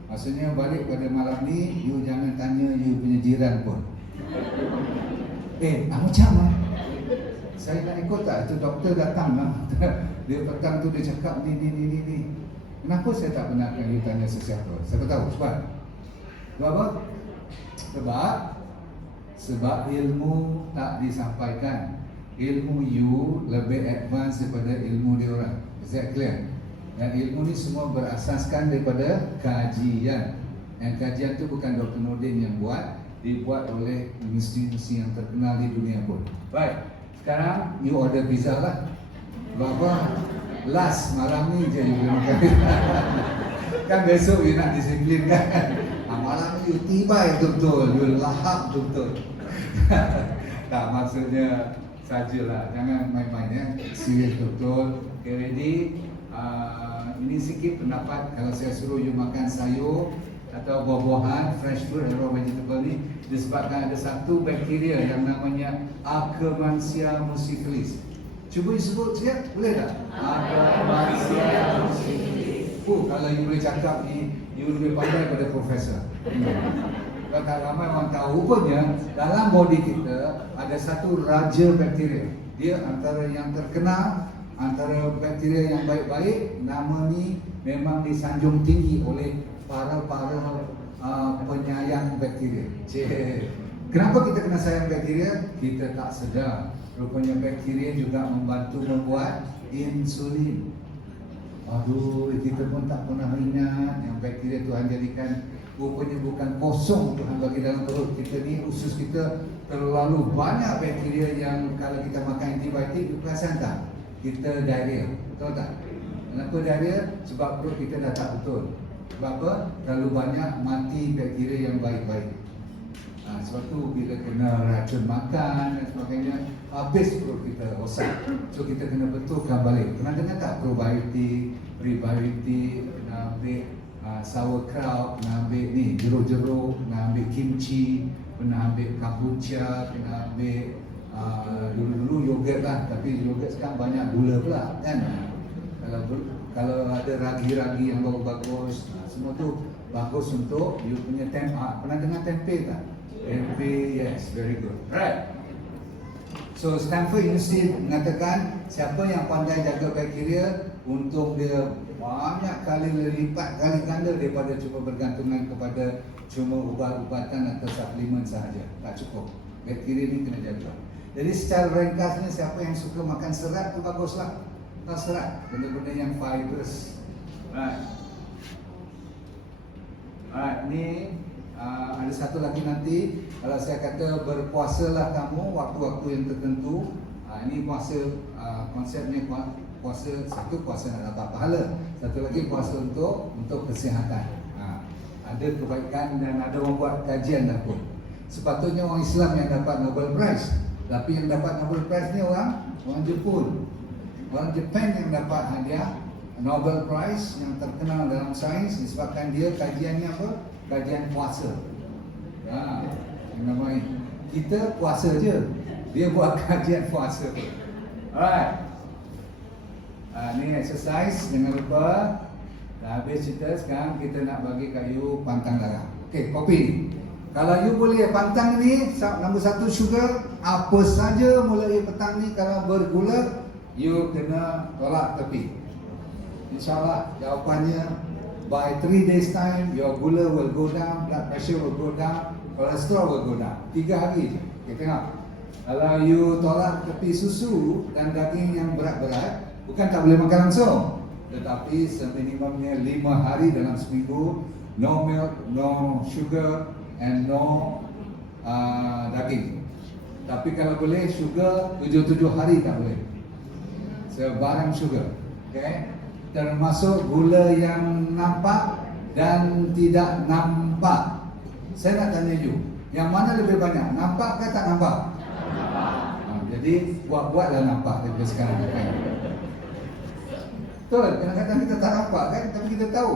Maksudnya balik pada malam ni, you jangan tanya you punya jiran pun. Macam lah, saya nak ikut tak? Itu doktor datang lah. Dia petang tu dia cakap ni. Kenapa saya tak benarkan you tanya sesiapa? Siapa tahu sebab? Sebab ilmu tak disampaikan. Ilmu you lebih advance daripada ilmu dia orang. Is that clear? Dan ilmu ni semua berasaskan daripada kajian. Dan kajian tu bukan Dr. Nordin yang buat, dibuat oleh institusi yang terkenal di dunia pun. Baik, sekarang you order pizza lah. Apa? Last malam ni je you boleh makan. Kan besok you nak disiplin kan. Malam ni you tibai betul-betul, you lahap betul-betul. Tak, maksudnya sajalah, jangan main-main ya. Serius betul. Okay, ready? Ini sikit pendapat kalau saya suruh you makan sayur atau buah-buahan, fresh fruit atau vegetable ni disebabkan ada satu bakteria yang namanya Akkermansia musicalis. Cuba you sebut sikit, boleh tak? Akkermansia musicalis. Kalau you boleh cakap ni, you lebih pandai daripada profesor. Kalau tak ramai orang tahu, rupanya dalam body kita ada satu raja bakteria. Dia antara yang terkenal, antara bakteria yang baik-baik. Nama ni memang disanjung tinggi oleh para penyayang bakteria. Kenapa kita kena sayang bakteria? Kita tak sedar. Rupanya bakteria juga membantu membuat insulin. Aduh, kita pun tak pernah ingat yang bakteria Tuhan jadikan rupanya bukan kosong Tuhan bagi dalam perut kita ni. Usus kita terlalu banyak bakteria yang kalau kita makan antibiotik, you perasan tak? Kita diarrhea, betul tak? Kenapa diarrhea? Sebab perut kita dah tak betul. Sebab apa? Terlalu banyak mati bakteria yang baik-baik. Sebab tu bila kena racun makan dan sebagainya, habis perut kita rosak. So kita kena betulkan balik. Pernah dengar tak probiotik, prebiotik, kena ambil sauerkraut, kena ambil ni jeruk-jeruk, kena ambil kimchi, kena ambil kombucha, kena ambil dulu-dulu yogurt lah, tapi yogurt sekarang banyak gula pula kan. Kalau ada ragi-ragi yang bagus-bagus, semua tu bagus untuk you punya tempe. Pernah dengar tempe tak? Tempe, yes, very good. Right. So Stanford University mengatakan siapa yang pandai jaga bakteria, untung dia banyak kali lipat, kali ganda daripada cuma bergantungan kepada cuma ubat-ubatan atau suplemen sahaja. Tak cukup. Bakteria ni kena jaga. Jadi secara ringkasnya, siapa yang suka makan serat tu baguslah. Tak serat, benda-benda yang fibrous. Right. Alright, ni ada satu lagi nanti. Kalau saya kata berpuasalah kamu waktu-waktu yang tertentu. Ini puasa, konsepnya puasa. Satu, puasa nak dapat pahala. Satu lagi puasa untuk kesihatan. Ada kebaikan dan ada orang buat kajian dah pun. Sepatutnya orang Islam yang dapat Nobel Prize, tapi yang dapat Nobel Prize ni orang Jepun. Orang Jepun yang dapat hadiah Nobel Prize yang terkenal dalam sains disebabkan dia kajiannya apa? Kajian puasa. Yang namanya kita puasa je, dia buat kajian puasa. Alright. Ni exercise, jangan lupa. Dah habis cerita, sekarang kita nak bagi kat you pantang larang. Okey, kopi ni. Kalau you boleh pantang ni, nombor satu sugar, apa saja mulai petang ni kalau bergula, you kena tolak tepi. InsyaAllah jawapannya by 3 days time, your gula will go down, blood pressure will go down, cholesterol will go down. 3 hari je. Okay, tengok. Kalau you tolak tepi susu dan daging yang berat-berat, bukan tak boleh makan langsung, tetapi seminimumnya 5 hari dalam seminggu, no milk, no sugar and no daging. Tapi kalau boleh sugar 7 hari tak boleh. Sebarang sugar. Okay? Termasuk gula yang nampak dan tidak nampak. Saya nak tanya you, yang mana lebih banyak? Nampak ke tak nampak? Jadi buat-buatlah nampak daripada sekarang. Betul, kadang-kadang kita tak nampak kan, tapi kita tahu.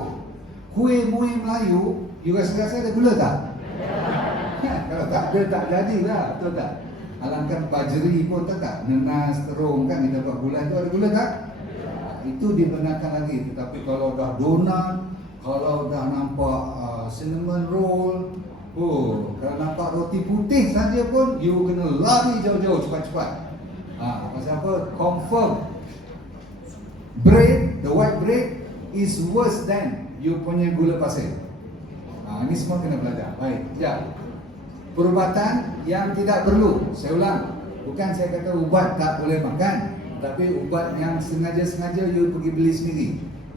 Kuih muih Melayu, you rasa-rasa ada gula tak? Kalau tak ada, tak jadilah, betul tak? Alangkan bajri pun tak? Nenas, terung kan, kita buat gula tu ada gula tak? Itu dibenarkan lagi. Tetapi kalau dah donat, kalau dah nampak cinnamon roll, kalau nampak roti putih saja pun, you kena lari jauh-jauh cepat-cepat. Pasal apa? Confirm bread, the white bread is worse than you punya gula pasir. Ini semua kena belajar. Baik, sekejap. Perubatan yang tidak perlu. Saya ulang, bukan saya kata ubat tak boleh makan, tapi ubat yang sengaja-sengaja you pergi beli sendiri,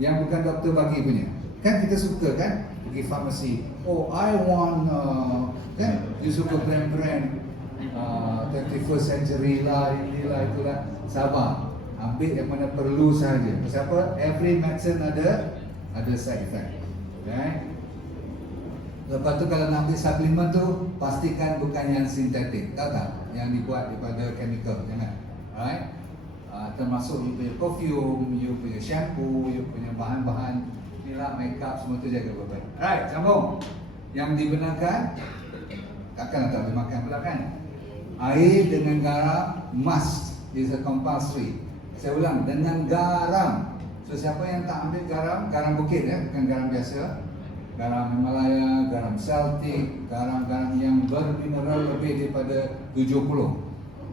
yang bukan doktor bagi punya. Kan kita suka kan pergi farmasi. Oh, I want kan you suka brand 21st century lah, inilah itulah. Sabar. ambil yang mana perlu sahaja. Sebab every medicine ada side effect. Okay? Lepas tu kalau nak ambil suplemen tu, pastikan bukan yang sintetik. Tahu tak? Yang dibuat daripada chemical. Jangan. Alright? Termasuk you punya perfume, you punya shampoo, you punya bahan-bahan inilah makeup, semua tu jaga baik-baik. Alright, sambung. Yang dibenarkan, takkan tak boleh makan pula kan? Air dengan garam must, is a compulsory. Saya ulang, dengan garam. So siapa yang tak ambil garam, garam bukit bukan garam biasa, garam Himalaya, garam Celtic, garam-garam yang bermineral lebih daripada 70,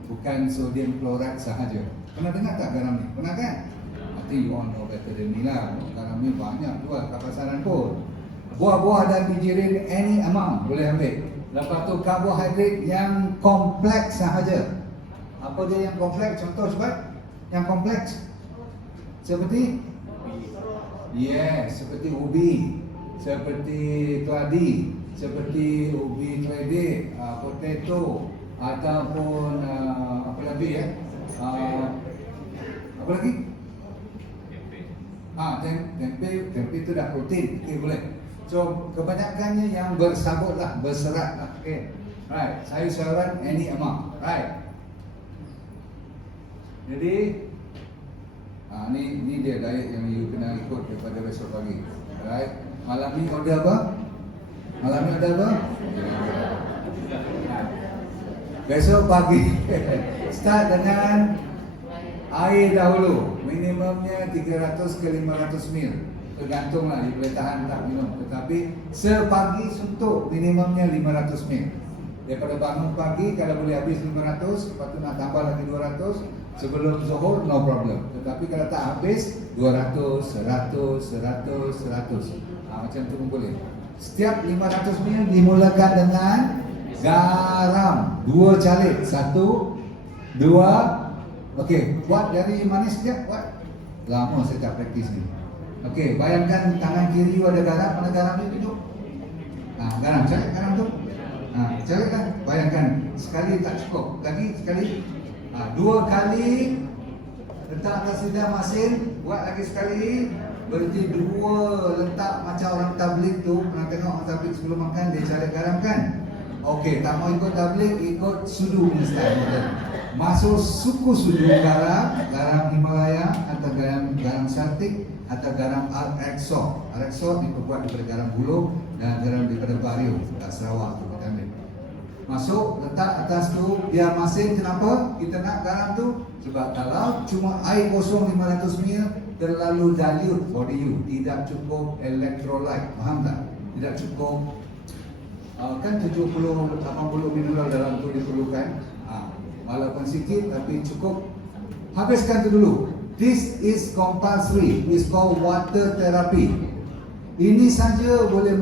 bukan sodium klorat sahaja. Pernah dengar tak garam ni? Pernah kan? I think you all know better than me lah. Garam ni banyak jual kat pasaran pun. Buah-buah dan bijirin any amount boleh ambil. Lepas tu karbohidrat yang kompleks sahaja. Apa dia yang kompleks? Contoh sebab yang kompleks seperti seperti ubi, seperti keladi, seperti ubi trade, potato, ataupun apa lagi apa lagi? Tempe itu dah protein, okey boleh. So kebanyakannya yang bersabut lah, berserat lah, okey. Right, sayur-sayuran any amount, right. Jadi ni dia diet yang you kena ikut daripada besok pagi. Right. Malam ni order apa? Malam ni order apa? Besok pagi start dengan air dahulu. Minimumnya 300 ke 500 ml. Tergantunglah you boleh tahan tak minum. Tetapi sepagi suntuk minimumnya 500 ml. Daripada bangun pagi kalau boleh habis 500, lepas tu nak tambah lagi 200 sebelum zuhur, no problem. Tetapi kalau tak habis 200, 100, 100, 100. Macam tu pun boleh. Setiap 500 ml dimulakan dengan garam 2 calit. 1, 2. Okey, buat dari manis sekejap. Buat. Lama saya tak praktis ni. Okey, bayangkan tangan kiri ada garam. Mana garam ni tunjuk? Garam, calit garam tu. Calit kan? Bayangkan sekali tak cukup. Lagi sekali. 2 kali letak atas lidah masin, buat lagi sekali. Berarti 2 letak macam orang tabligh tu. Pernah tengok orang tabligh sebelum makan dia calit garam kan? Okey, tak mau ikut tabligh, ikut sudu punya style. Masuk suku sudu garam Himalaya atau garam Celtic atau garam Araxo. Araxo diperbuat daripada garam Bulog dan garam daripada Bario, Sarawak tu kita ambil. Masuk, letak atas tu, biar masin. Kenapa kita nak garam tu? Sebab kalau cuma air kosong 500 ml terlalu dilute body you, tidak cukup electrolyte, faham tak? Tidak cukup kan 70-80 mineral dalam tu diperlukan. Walaupun sikit tapi cukup. Habiskan tu dulu. This is compulsory. It's called water therapy. Ini saja boleh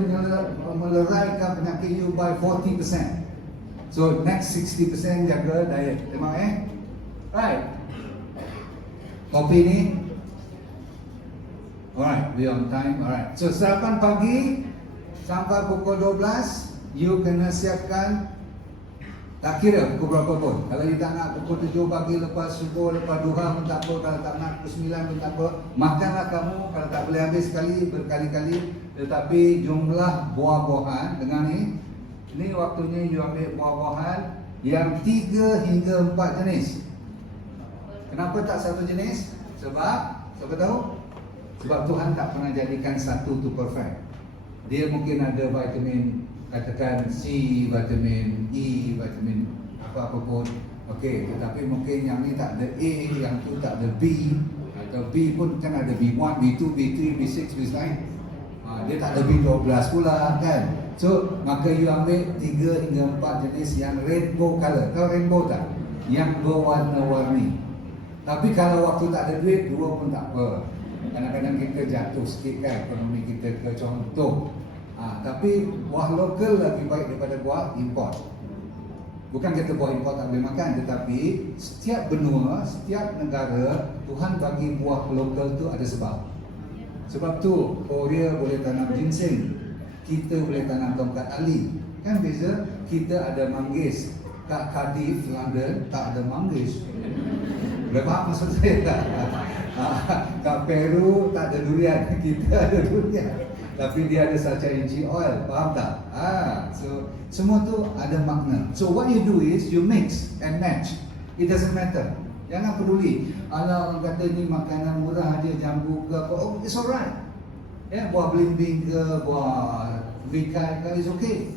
meleraikan penyakit you by 40%. So next 60% jaga diet. Memang right. Kopi ni. Alright, we on time. Alright. So sarapan pagi sampai pukul 12 you kena siapkan. Tak kira pukul berapa pun. Kalau you tak nak pukul 7 pagi lepas subuh, lepas duha pun tak apa. Kalau tak nak pukul 9 pun tak apa. Makanlah kamu. Kalau tak boleh habis sekali, berkali-kali. Tetapi jumlah buah-buahan dengan ni, ini waktunya you ambil buah-buahan yang 3 hingga 4 jenis. Kenapa tak satu jenis? Sebab, siapa tahu? Sebab Tuhan tak pernah jadikan satu tu perfect. Dia mungkin ada vitamin, katakan C, vitamin E, vitamin apa-apa pun. Okey, tetapi mungkin yang ni tak ada A, yang tu tak ada B. Atau B pun kan ada B1, B2, B3, B6, B9. Dia tak ada B12 pula kan. So, maka you ambil 3 hingga 4 jenis yang rainbow color. Tahu rainbow tak? Yang berwarna-warni. Tapi kalau waktu tak ada duit, 2 pun tak apa. Kadang-kadang kita jatuh sikit kan ekonomi kita ke contoh. Tapi buah lokal lebih baik daripada buah import. Bukan kata buah import tak boleh makan, tetapi setiap benua, setiap negara, Tuhan bagi buah lokal tu ada sebab. Sebab tu Korea boleh tanam ginseng, kita boleh tanam tongkat ali. Kan beza? Kita ada manggis. Kat Cardiff, London tak ada manggis. Dah faham maksud saya tak? Kat Peru tak ada durian, kita ada durian. Tapi dia ada sacharinji oil, faham tak? So semua tu ada makna. So what you do is you mix and match. It doesn't matter. Jangan peduli. Ala orang kata ni makanan murah aja, jambu ke apa. Oh, it's alright. Ya, buah belimbing ke, buah bingkai ke, it's okay.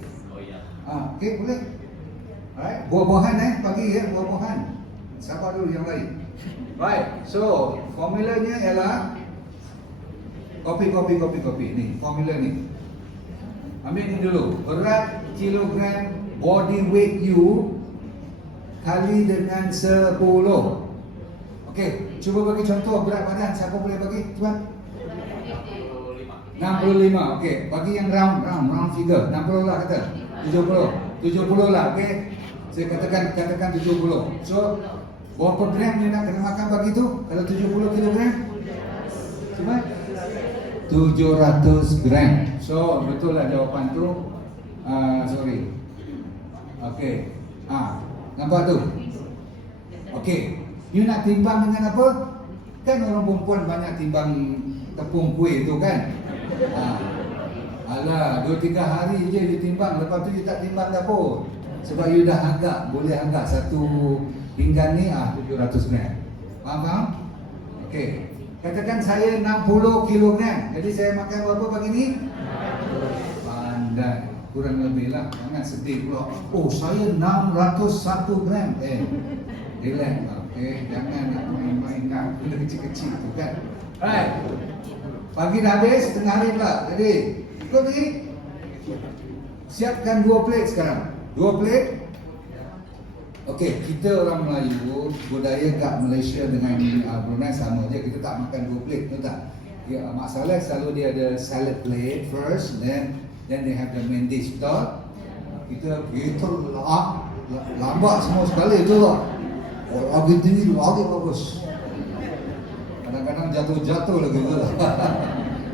Okay, boleh. Alright, buah-buahan pagi ya, buah-buahan. Sabar dulu yang lain. Right, so formulanya ialah kopi. Ni, formula ni. Ambil ni dulu. Berat kilogram body weight you kali dengan 10. Okey, cuba bagi contoh berat badan. Siapa boleh bagi? Cuba. 65. Okey, bagi yang round figure. 60 lah kata. 70 lah, okey. Saya katakan 70. So, berapa gram you nak kena makan pagi tu? Kalau 70 kilogram? Cuba. 700 gram. So, betul lah jawapan tu. Sorry. Okey. Nampak tu? Okey. You nak timbang dengan apa? Kan orang perempuan banyak timbang tepung kuih tu kan? Alah, 2-3 hari je ditimbang. Lepas tu you tak timbang dah pun. Sebab you dah boleh anggap satu pinggan ni 700 gram. Faham? Okey. Katakan saya 60 kilogram. Jadi saya makan berapa pagi ni? Pandai. Kurang lebih lah. Jangan sedih pula. Oh, saya 601 gram. Relax. Okay. Jangan nak main-main benda kecil-kecil tu kan. Alright. Pagi dah habis, tengah hari pula. Jadi, ikut lagi. Siapkan 2 plate sekarang. 2 plate. Okey, kita orang Melayu, budaya kat Malaysia dengan Brunei sama je. Kita tak makan 2 plate, betul tak? Ya, masalah selalu dia ada salad plate first, then they have the main dish, betul? Kita lambat semua sekali tu lah. Lagi tinggi, lagi bagus. Kadang-kadang jatuh-jatuh lagi tu lah.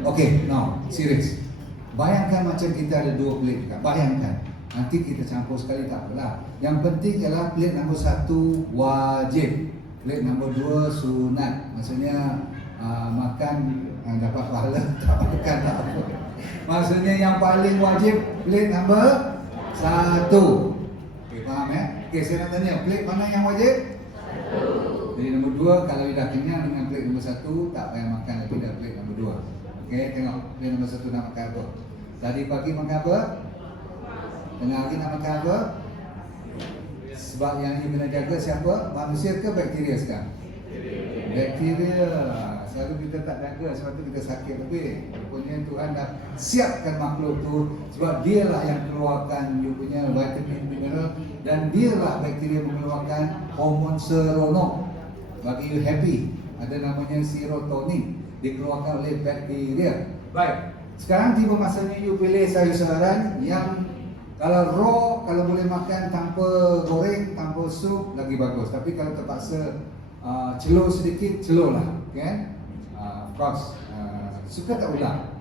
Okey, now, serius. Bayangkan macam kita ada 2 plate juga. Bayangkan. Nanti kita campur sekali tak apalah. Yang penting ialah plate nombor 1 wajib. Plate nombor 2 sunat. Maksudnya makan dapat pahala, tak makan tak apa. Maksudnya yang paling wajib plate nombor 1. Okey, faham ya? Okey, saya nak tanya, plate mana yang wajib? 1. Jadi nombor 2, kalau dah kenyang dengan plate nombor 1, tak payah makan lagi dah plate nombor 2. Okey, tengok plate nombor 1 nak makan apa? Tadi pagi makan apa? Tengah hari nak makan apa? Sebab yang you kena jaga siapa? Manusia ke bakteria sekarang? Bakteria. Selalu kita tak jaga, sebab tu kita sakit lebih. Rupanya Tuhan dah siapkan makhluk tu. Sebab dialah yang keluarkan you punya vitamin, mineral. Dan dialah bakteria mengeluarkan hormon seronok bagi you happy. Ada namanya serotonin, dikeluarkan oleh bakteria. Baik, sekarang tiba masanya you pilih sayur-sayuran yang kalau raw, kalau boleh makan tanpa goreng, tanpa sup, lagi bagus. Tapi kalau terpaksa celur sedikit, celurlah, kan? Of course, suka tak ulang?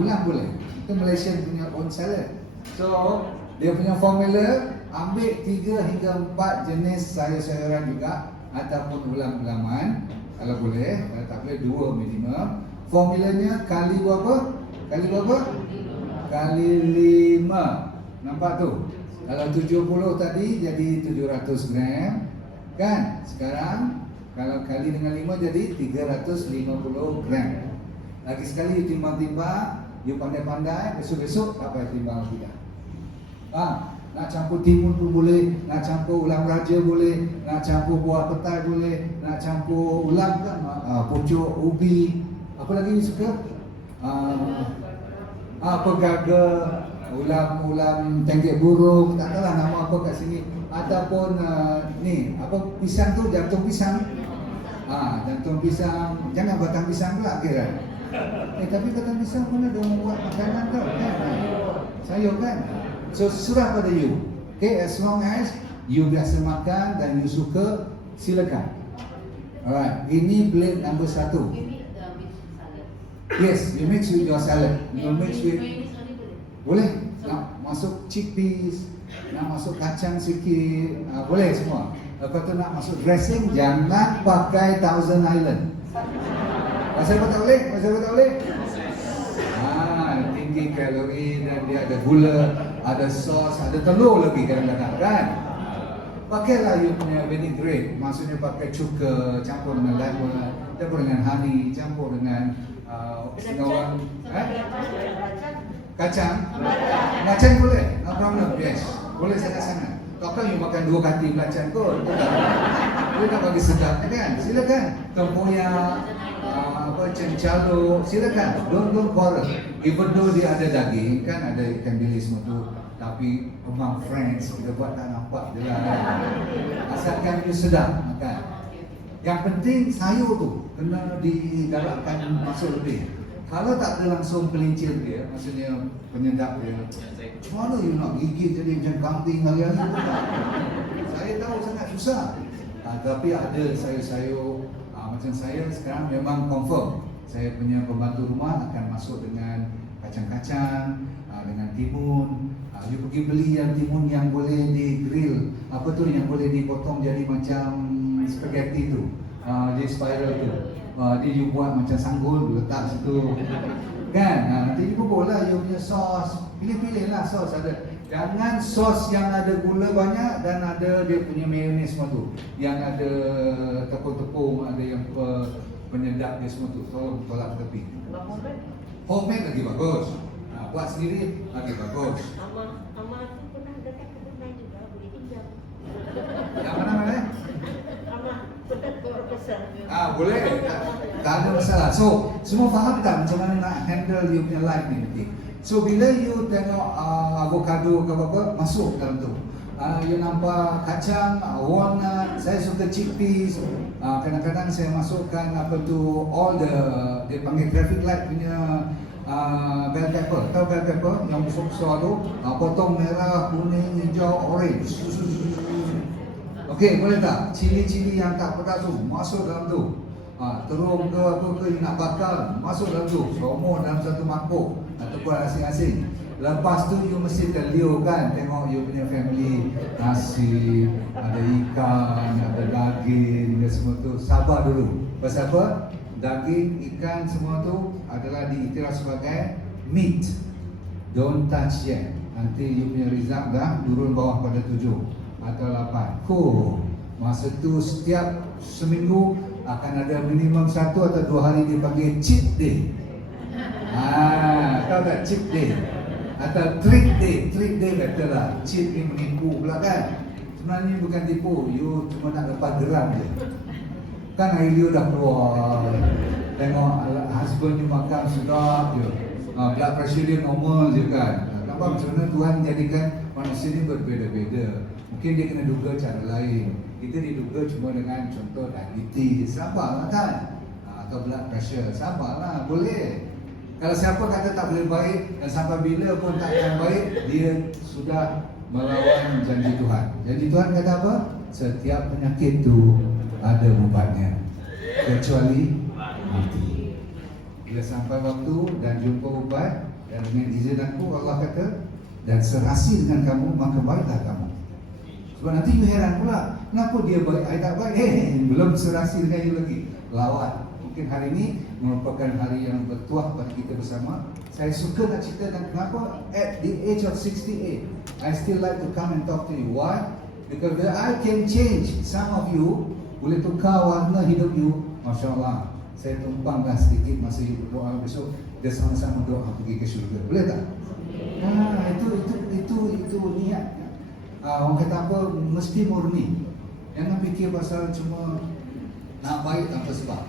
Ulang boleh. Itu Malaysian punya own salad. So, dia punya formula, ambil 3 hingga 4 jenis sayur-sayuran juga, ataupun ulam-ulaman, kalau boleh. Kalau tak boleh, 2 minimum. Formulanya kali berapa? Kali berapa? Kali 5. Nampak tu? Kalau 70 tadi jadi 700 gram. Kan? Sekarang kalau kali dengan 5 jadi 350 gram. Lagi sekali you timbang-timbang, you pandai-pandai, besok-besok tak payah timbang lagi dah. Nak campur timun pun boleh, nak campur ulam raja boleh, nak campur buah petai boleh, nak campur ulam kan, pucuk, ubi. Apa lagi you suka? Pegaga, ulam tenggek burung, tak tahulah nama apa kat sini. Ataupun ni, apa pisang tu, jantung pisang. Jantung pisang, jangan batang pisang pula kira. Tapi batang pisang pun ada orang buat makanan tau kan. Sayur kan. So serah pada you. Okay, as long as you biasa makan dan you suka, silakan. Alright, ini plate nombor 1. Yes, you mix with your salad. You mix with, boleh nak masuk chickpeas, nak masuk kacang sikit, boleh semua. Lepas tu nak masuk dressing, jangan pakai Thousand Island. Pasal apa tak boleh? Pasal apa tak boleh? Tinggi kalori dan dia ada gula, ada sos, ada telur lagi kadang-kadang kan. Pakailah you punya vinaigrette, maksudnya pakai cuka, campur dengan lemon, campur dengan honey, campur dengan sinawan, kacang, kacang boleh, no problem, yes, boleh sangat-sangat. Takkan you makan 2 kati belacan kot, betul tak? Dia nak bagi sedap kan? Silakan. Tempoyak, cencalo, silakan. Don't quarrel. Even though dia ada daging, kan ada ikan bilis semua tu. Tapi among friends, kita buat tak nampak je lah. Asalkan you sedap makan. Yang penting sayur tu kena digalakkan masuk lebih. Kalau tak ada langsung pelincir dia, maksudnya penyedap dia, macam mana you nak gigit jadi macam kambing hari-hari tu tak? Saya tahu sangat susah. Tapi ada sayur-sayur, macam saya sekarang memang confirm. Saya punya pembantu rumah akan masuk dengan kacang-kacang, dengan timun. You pergi beli yang timun yang boleh di grill, apa tu yang boleh dipotong jadi macam spaghetti tu, di spiral tu. Dia you buat macam sanggul, letak situ kan, nanti you bubur lah you punya sos. Pilih-pilih lah sos ada. Jangan sos yang ada gula banyak dan ada dia punya mayonnaise semua tu, yang ada tepung-tepung, ada yang penyedap dia semua tu. Tolong tolak ke tepi. Homemade lagi bagus, buat sendiri lagi bagus. Ama tu pernah dekat ke rumah juga, boleh pinjam. Yang mana? Ama pernah besar. Boleh, tak ada masalah. So, semua faham tak macam mana nak handle you punya life ni nanti? So, bila you tengok avocado ke apa-apa, masuk dalam tu. You nampak kacang, walnut, saya suka chickpeas. Kadang-kadang saya masukkan apa tu, all the, dia panggil traffic light punya bell pepper. Tahu bell pepper yang besar-besar tu? Potong merah, kuning, hijau, orange. Okey, boleh tak? Cili-cili yang tak pedas tu masuk dalam tu. Terung ke apa ke you nak bakar, masuk dalam tu. Semua dalam satu mangkuk ataupun asing-asing. Lepas tu you mesti terliur kan, tengok you punya family, nasi, ada ikan, ada daging dan semua tu. Sabar dulu. Pasal apa? Daging, ikan semua tu adalah diiktiraf sebagai meat. Don't touch yet. Nanti you punya result dah turun bawah pada 7 atau 8. Masa tu setiap seminggu akan ada minimum 1 atau 2 hari dipanggil cheat day. Tahu tak cheat day? Atau treat day. Treat day better lah. Cheat ni menipu pula kan. Sebenarnya bukan tipu, you cuma nak lepas geram je. Kan air you dah keluar, tengok husband you makan sedap je, blood pressure dia normal je kan. Nampak macam mana Tuhan jadikan manusia ni berbeza-beza. Mungkin dia kena duga cara lain. Kita diduga cuma dengan contoh diabetes, sabarlah kan, atau blood pressure, sabarlah, boleh. Kalau siapa kata tak boleh baik dan sampai bila pun tak akan baik, dia sudah melawan janji Tuhan. Janji Tuhan kata apa? Setiap penyakit tu ada ubatnya, kecuali mati. Bila sampai waktu dan jumpa ubat, dan dengan izin aku, Allah kata, dan serasi dengan kamu, maka baiklah kamu. Sebab nanti you heran pula, kenapa dia baik, saya tak baik? Belum serasi dengan you lagi. Lawan. Mungkin hari ini merupakan hari yang bertuah bagi kita bersama. Saya suka nak cerita dan kenapa at the age of 68, I still like to come and talk to you. Why? Because I can change some of you, boleh tukar warna hidup you. Masya Allah, saya tumpanglah sedikit masa you berdoa besok, kita sama-sama doa pergi ke syurga. Boleh tak? Itu niat. Orang kata apa, mesti murni. Jangan fikir pasal cuma nak baik tanpa sebab.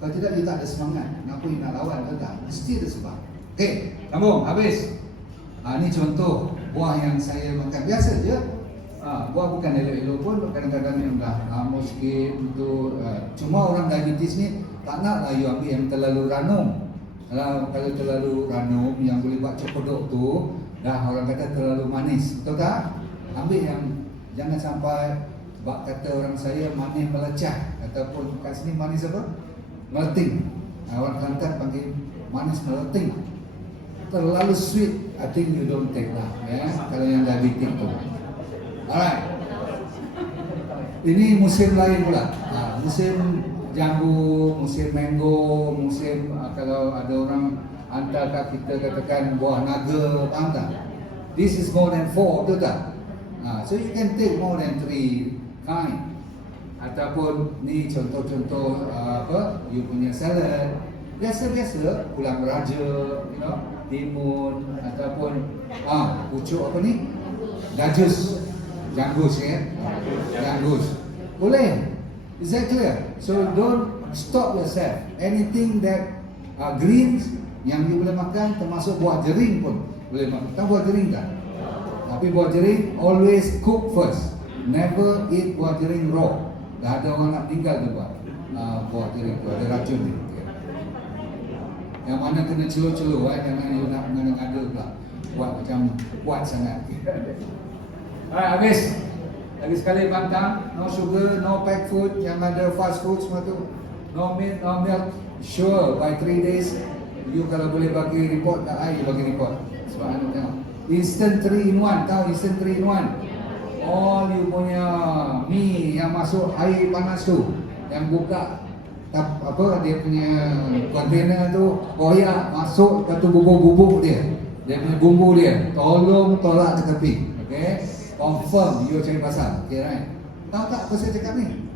Kalau tidak, dia tak ada semangat. Kenapa dia nak lawan ke tak? Mesti ada sebab. Okey, sambung, habis. Ini contoh buah yang saya makan. Biasa je. Buah bukan elok-elok pun, kadang-kadang yang dah lama sikit untuk cuma orang diabetes ni tak nak lah you ambil yang terlalu ranum. Kalau terlalu ranum yang boleh buat cokodok tu, dah orang kata terlalu manis, betul tak? Ambil yang jangan sampai, sebab kata orang saya manis melecah, ataupun kat sini manis apa? Melting. Orang Kelantan panggil manis melting. Terlalu sweet, I think you don't take lah, ya. Kalau yang diabetes tu. Alright. Ini musim lain pula. Musim jambu, musim mango, musim kalau ada orang hantar kat kita katakan buah naga, faham tak? This is more than 4, betul tak? So you can take more than 3 kind. Ataupun ni contoh-contoh you punya salad. Biasa-biasa pulang raja, you know, timun ataupun pucuk apa ni? Gajus. Janggus ya? Janggus. Boleh. Is that clear? So don't stop yourself. Anything that greens yang you boleh makan, termasuk buah jering pun boleh makan. Tahu buah jering tak? Tapi buah jering always cook first. Never eat buah jering raw. Dah ada orang nak tinggal tu buah jering tu ada racun ni. Yang mana kena celur-celur, jangan you nak ngada-ngada pula. Buat macam kuat sangat. Alright, habis. Lagi sekali pantang, no sugar, no packed food, yang ada fast food semua tu. No meat, no milk. Sure, by 3 days, you kalau boleh bagi report, tak you bagi report. Sebab anu tengok. Instant 3 in 1, tahu instant 3 in 1? All you punya mie yang masuk air panas tu, yang buka dia punya kontainer tu, koyak masuk ke tu bubuk-bubuk dia. Dia punya bumbu dia, tolong tolak ke tepi. Okay? Confirm you cari pasal. Okay, right? Tahu tak apa saya cakap ni?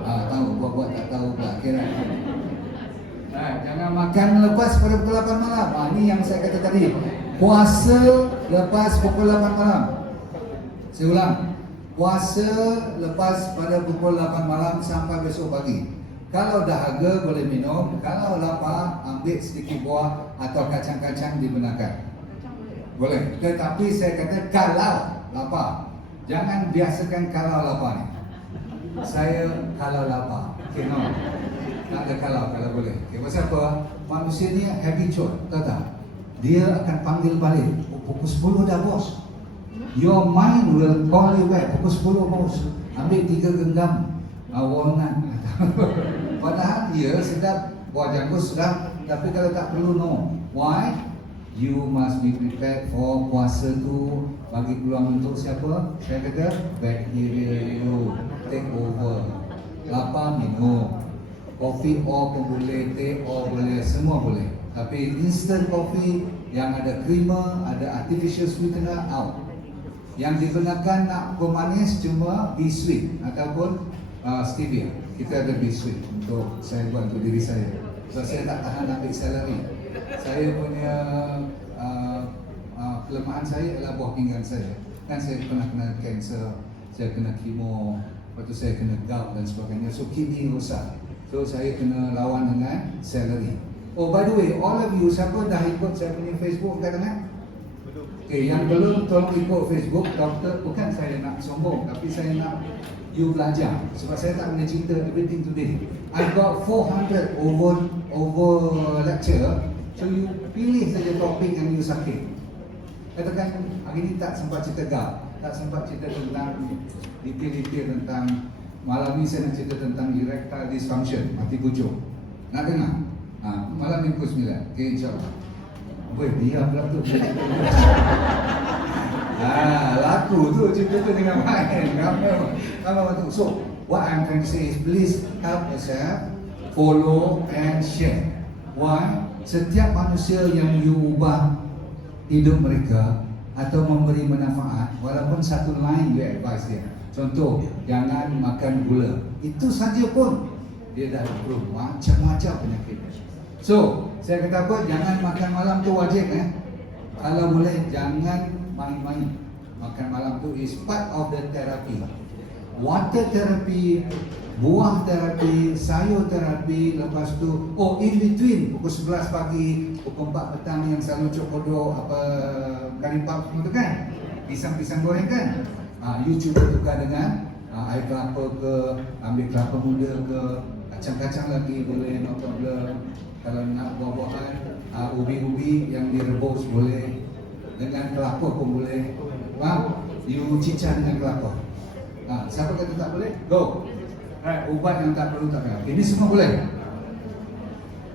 Tahu, buat-buat tak tahu pula. Okay, right? Jangan makan lepas pada pukul 8 malam. Ini yang saya kata tadi. Puasa lepas pukul 8 malam. Saya ulang. Puasa lepas pada pukul 8 malam sampai besok pagi. Kalau dahaga boleh minum, kalau lapar ambil sedikit buah atau kacang-kacang dibenarkan. Boleh. Tetapi saya kata kalau lapar, jangan biasakan kalau lapar ni. Saya kalau lapar. Okay, no. Tak ada kalau boleh. Okay, pasal apa? Manusia ni habitual, tahu tak? Dia akan panggil balik. Pukul 10 dah bos. Your mind will call you back. Pukul 10 bos. Ambil 3 genggam walnut. Padahal dia sedap buah janggut sedap, tapi kalau tak perlu no. Why? You must be prepared for puasa tu bagi peluang untuk siapa? Saya kata bacteria you take over. Lapar minum. Kopi or pun boleh, teh or boleh, semua boleh. Tapi instant coffee yang ada creamer, ada artificial sweetener out. Yang digunakan nak pemanis cuma be sweet ataupun stevia. Kita ada be sweet untuk saya buat untuk diri saya. So saya tak tahan ambil salary. Saya punya kelemahan saya adalah buah pinggang saya. Kan saya pernah kena cancer, saya kena chemo, lepas tu saya kena gout dan sebagainya. So kidney rosak. So saya kena lawan dengan salary. Oh by the way, all of you siapa dah ikut saya punya Facebook kat tangan? Okay, yang belum tolong ikut Facebook, doktor, bukan saya nak sombong, tapi saya nak you belajar. Sebab saya tak boleh cerita everything today. I got 400 over lecture. So you pilih saja topik yang you sakit. Katakan hari ni tak sempat cerita gout, tak sempat cerita tentang detail-detail tentang malam ni saya nak cerita tentang erectile dysfunction, mati pucuk. Nak dengar? Malam ni pukul 9. Okay, insyaAllah. Boleh biar pula tu. Laku tu cerita tu dengan main. Ramai tu. So, what I'm trying to say is please help yourself, follow and share. Why? Setiap manusia yang you ubah hidup mereka atau memberi manfaat, walaupun satu line you advise dia. Contoh, jangan makan gula. Itu saja pun dia dah improve macam-macam penyakit. So, saya kata apa? Jangan makan malam tu wajib Kalau boleh jangan main-main. Makan malam tu is part of the therapy. Water therapy, buah terapi, sayur terapi, lepas tu in between pukul 11 pagi, pukul 4 petang yang selalu cokodok curry puff semua tu kan, pisang-pisang goreng kan, you cuba tukar dengan air kelapa ke, ambil kelapa muda ke, kacang-kacang lagi boleh, no problem. Kalau nak buah-buahan, ubi-ubi yang direbus boleh, dengan kelapa pun boleh. You cicah dengan kelapa. Siapa kata tak boleh? Go. Ubat yang tak perlu tak payah. Ini semua boleh.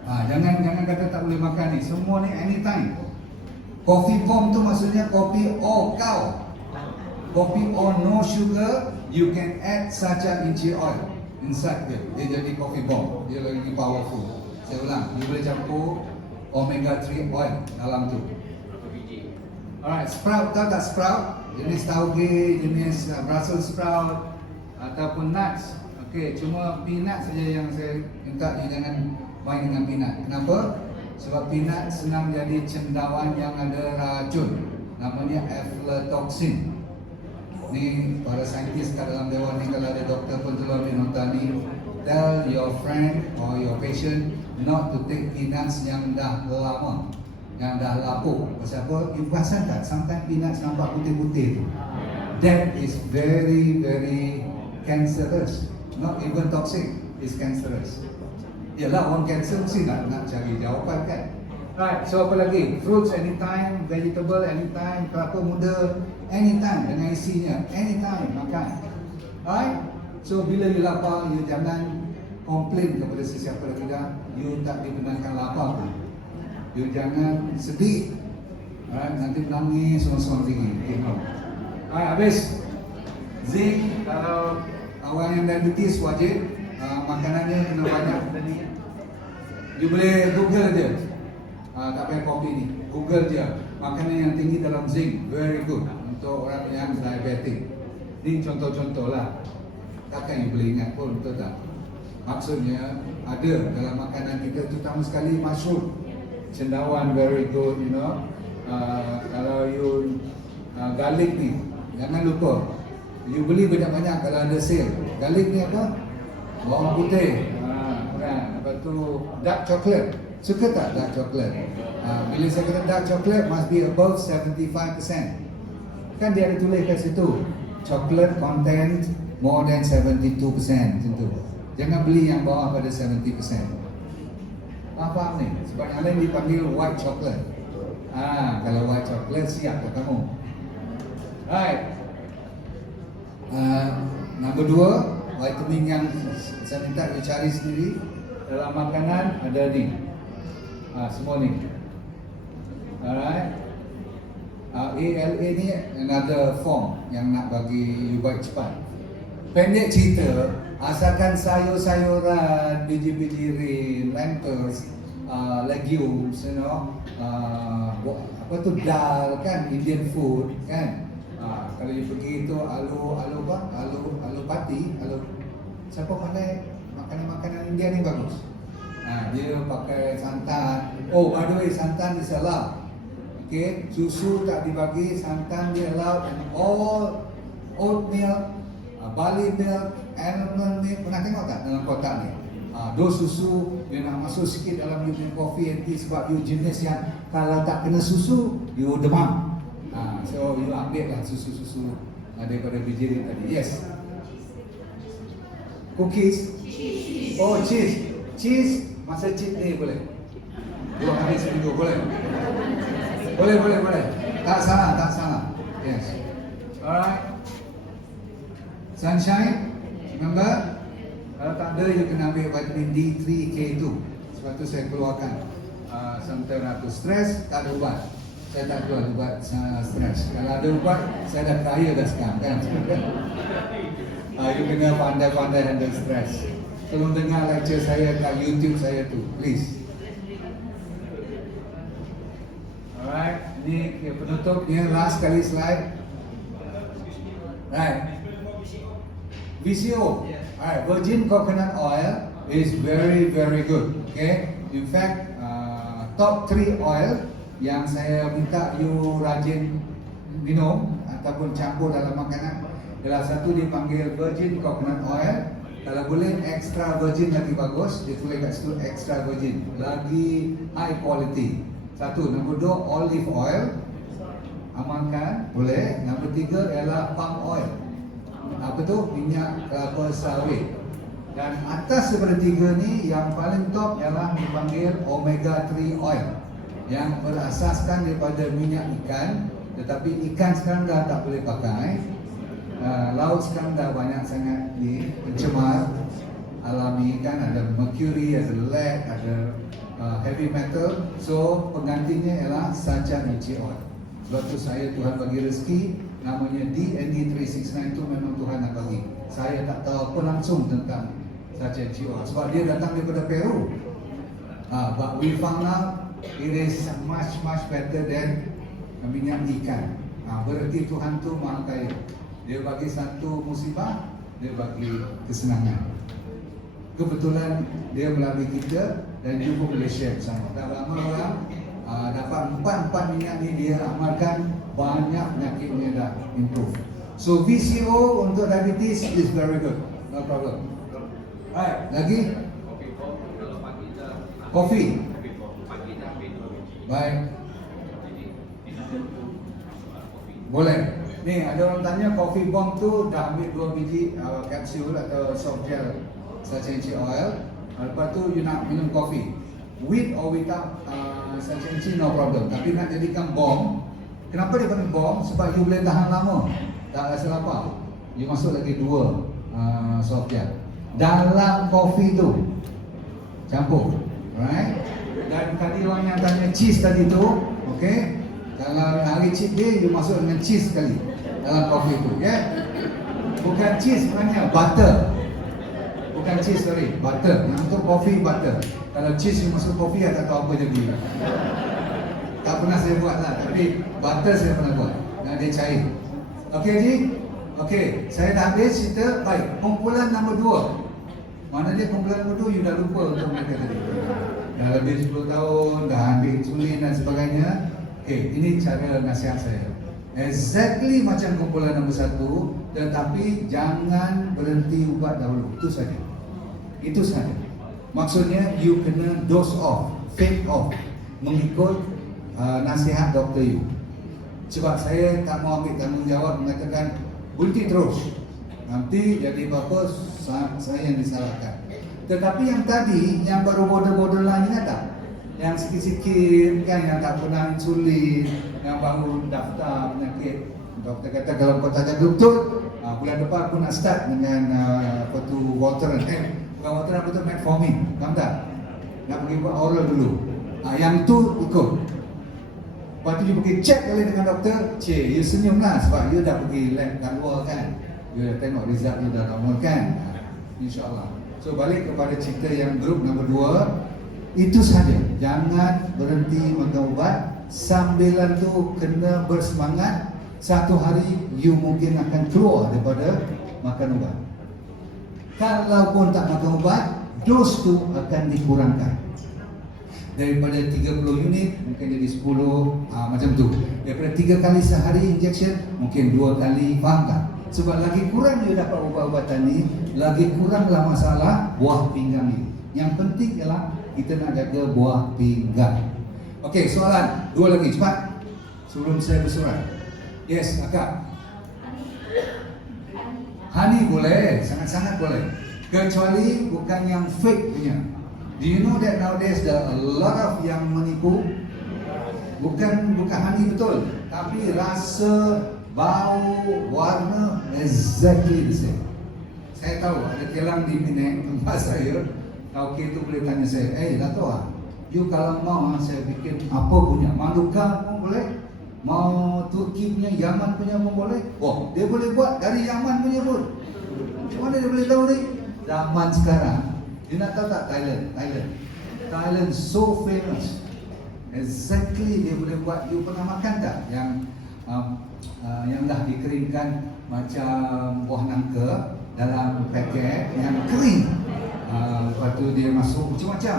Jangan kata tak boleh makan ni. Semua ni anytime. Coffee bomb tu maksudnya kopi kau. Kopi or no sugar, you can add sacha inchi oil inside dia. Dia jadi coffee bomb. Dia lagi powerful. Saya ulang, you boleh campur omega 3 oil dalam tu. Alright, sprout tahu tak sprout? Jenis tauge, jenis Brussels sprout ataupun nuts. Okey, cuma peanut saja yang saya minta you jangan main dengan peanut. Kenapa? Sebab peanut senang jadi cendawan yang ada racun. Namanya aflatoxin. Ni para saintis kat dalam dewan ni, kalau ada doktor pun tolong dinota ni, tell your friend or your patient not to take peanuts yang dah lama, yang dah lapuk. Pasal apa? You perasan tak? Sometimes peanuts nampak putih-putih tu. That is very cancerous. Not even toxic, is cancerous. Yalah, orang cancer mesti nak cari jawapan kan. Right, so apa lagi? Fruits anytime, vegetable anytime, kelapa muda anytime dengan isinya, anytime makan. Right? So bila you lapar, you jangan komplain kepada sesiapa tidak, you tak dibenarkan lapar pun. You jangan sedih. Alright, nanti menangis sorang-sorang tinggi. Okay, no. Alright, habis. Zinc, kalau orang yang diabetes wajib makanannya kena banyak. You boleh Google je. Tak payah copy ni. Google je. Makanan yang tinggi dalam zinc, very good untuk orang yang diabetik. Ini contoh-contoh lah. Takkan you boleh ingat pun, betul tak? Maksudnya ada dalam makanan kita, terutama sekali mushroom. Cendawan very good, you know. Kalau you garlic ni, jangan lupa. You beli banyak-banyak kalau ada sale. Garlic ni apa? Bawang putih. Kan. Lepas tu dark chocolate. Suka tak dark chocolate? Bila saya kata dark chocolate must be above 75%. Kan dia ada tulis kat situ. Chocolate content more than 72%. Macam tu. Jangan beli yang bawah pada 70%. Faham ni? Sebab yang lain dipanggil white chocolate. Kalau white chocolate siap ke kamu? Right. Nombor 2, vitamin yang saya minta you cari sendiri dalam makanan ada ni. Semua ni. Alright. ALA ni another form yang nak bagi you baik cepat. Pendek cerita, asalkan sayur-sayuran, biji-biji lentils, legumes, you know, apa tu dal kan, Indian food kan. Kalau you pergi tu alu pati, siapa pandai makanan India ni bagus. Dia pakai santan. Oh, by the way, santan is allowed. Okay, susu tak dibagi, santan dia allowed, and all oat milk, barley milk, almond milk. Pernah tengok tak dalam kotak ni? Dos susu dia nak masuk sikit dalam you punya coffee and tea sebab you jenis yang kalau tak kena susu, you demam. So you ambil lah susu-susu daripada biji dia tadi. Yes. Cookies. Oh, cheese. Cheese, masa cheat day boleh. 2 hari seminggu boleh. Boleh. Tak salah. Yes. Alright. Sunshine. Remember? Kalau tak ada, you kena ambil vitamin D3, K2. Sebab tu saya keluarkan. Sometimes aku stres, tak ada ubat. Saya tak keluar ubat stres. Kalau ada ubat, saya dah kaya dah sekarang kan. You kena pandai-pandai handle stres. Tolong dengar lecture saya kat YouTube saya tu, please. Alright, ni penutupnya, last kali slide. Right. VCO. Alright, virgin coconut oil is very good. Okay. In fact, top 3 oil yang saya minta you rajin minum ataupun campur dalam makanan ialah satu dipanggil virgin coconut oil. Kalau boleh extra virgin lagi bagus, dia tulis kat situ extra virgin, lagi high quality. Satu. Nombor 2, olive oil, amalkan, boleh. Nombor 3 ialah palm oil. Apa tu? Minyak kelapa sawit. Dan atas daripada 3 ni, yang paling top ialah dipanggil omega 3 oil, yang berasaskan daripada minyak ikan. Tetapi ikan sekarang dah tak boleh pakai. Laut sekarang dah banyak sangat pencemar alami kan, ada mercury, ada lead, ada heavy metal. So penggantinya ialah sacha inchi oil. Sebab tu saya Tuhan bagi rezeki, namanya DND369 itu memang Tuhan nak bagi. Saya tak tahu apa langsung tentang Sarjan Chio sebab dia datang daripada Peru. But we found out it is much better than minyak ikan. Berarti Tuhan tu maha kaya. Dia bagi satu musibah, dia bagi kesenangan. Kebetulan dia melalui kita dan dia pun boleh share bersama. Dah lama orang dapat empat minyak ni dia amalkan, banyak penyakitnya dah improve. So VCO untuk diabetes is very good, no problem. Right, lagi? Kopi. Baik. Boleh. Ni ada orang tanya coffee bomb tu dah ambil 2 biji kapsul atau soft gel Sarjan Chio oil. Lepas tu you nak minum kopi. With or without Sarjan Chio no problem. Tapi nak jadikan bom. Kenapa dia panggil bom? Sebab you boleh tahan lama. Tak rasa lapar. You masuk lagi 2 soft gel dalam kopi tu. Campur. Alright. Dan tadi orang yang tanya cheese tadi tu, okey. Kalau hari cheat day, you masuk dengan cheese sekali dalam kopi tu, ya? Bukan cheese sebenarnya, butter. Bukan cheese, sorry, butter. Yang untuk kopi, butter. Kalau cheese you masuk kopi, tak tahu apa jadi. Tak pernah saya buat lah, tapi butter saya pernah buat. Dan dia cair. Okey, Haji? Okey, saya dah habis cerita. Baik, kumpulan nombor 2. Mana dia kumpulan nombor 2, you dah lupa untuk mereka tadi. Dah lebih 10 tahun, dah ambil insulin dan sebagainya. Ini cara nasihat saya. Exactly macam kumpulan nombor 1, tetapi jangan berhenti ubat dahulu. Itu saja. Itu saja. Maksudnya you kena dose off, fade off, mengikut nasihat doktor you. Sebab saya tak mau ambil tanggungjawab mengatakan berhenti terus. Nanti jadi apa-apa saya yang disalahkan. Tetapi yang tadi, yang baru border-borderline ingat tak? Yang sikit-sikit kan, yang tak pernah insulin, yang baru daftar penyakit. Doktor kata kalau kau tanya doktor, bulan depan aku nak start dengan apa tu Voltaren. Bukan Voltaren, apa tu Metformin. Faham tak? Nak pergi buat oral dulu. Yang tu ikut. Lepas tu you pergi check kali dengan doktor. You senyum lah sebab you dah pergi lab kat luar kan. You dah tengok result you dah normal kan. InsyaAllah. So balik kepada cerita yang grup nombor 2. Itu saja. Jangan berhenti makan ubat. Sambilan tu kena bersemangat. Satu hari you mungkin akan keluar daripada makan ubat. Kalaupun tak makan ubat, dos tu akan dikurangkan. Daripada 30 unit mungkin jadi 10, macam tu. Daripada 3 kali sehari injection mungkin 2 kali. Faham tak? Sebab lagi kurang you dapat ubat-ubatan ni, lagi kuranglah masalah buah pinggang ni. Yang penting ialah kita nak jaga buah pinggang. Okey, soalan 2 lagi cepat sebelum saya bersurat. Yes, akak. Honey boleh, sangat-sangat boleh. Kecuali bukan yang fake punya. Do you know that nowadays there are a lot of yang menipu? Bukan honey betul, tapi rasa, bau, warna exactly the same. Saya tahu ada kilang di Penang tempat saya. Okey tu boleh tanya saya, Dato' you kalau mau saya bikin apa punya, Maluka pun boleh, mau Turki punya, Yaman punya pun boleh. Dia boleh buat dari Yaman punya pun. Macam mana dia boleh tahu ni? Zaman sekarang, dia nak tahu tak Thailand so famous. Exactly dia boleh buat. You pernah makan tak yang dah dikeringkan macam buah nangka dalam paket yang kering? Lepas tu dia masuk macam-macam,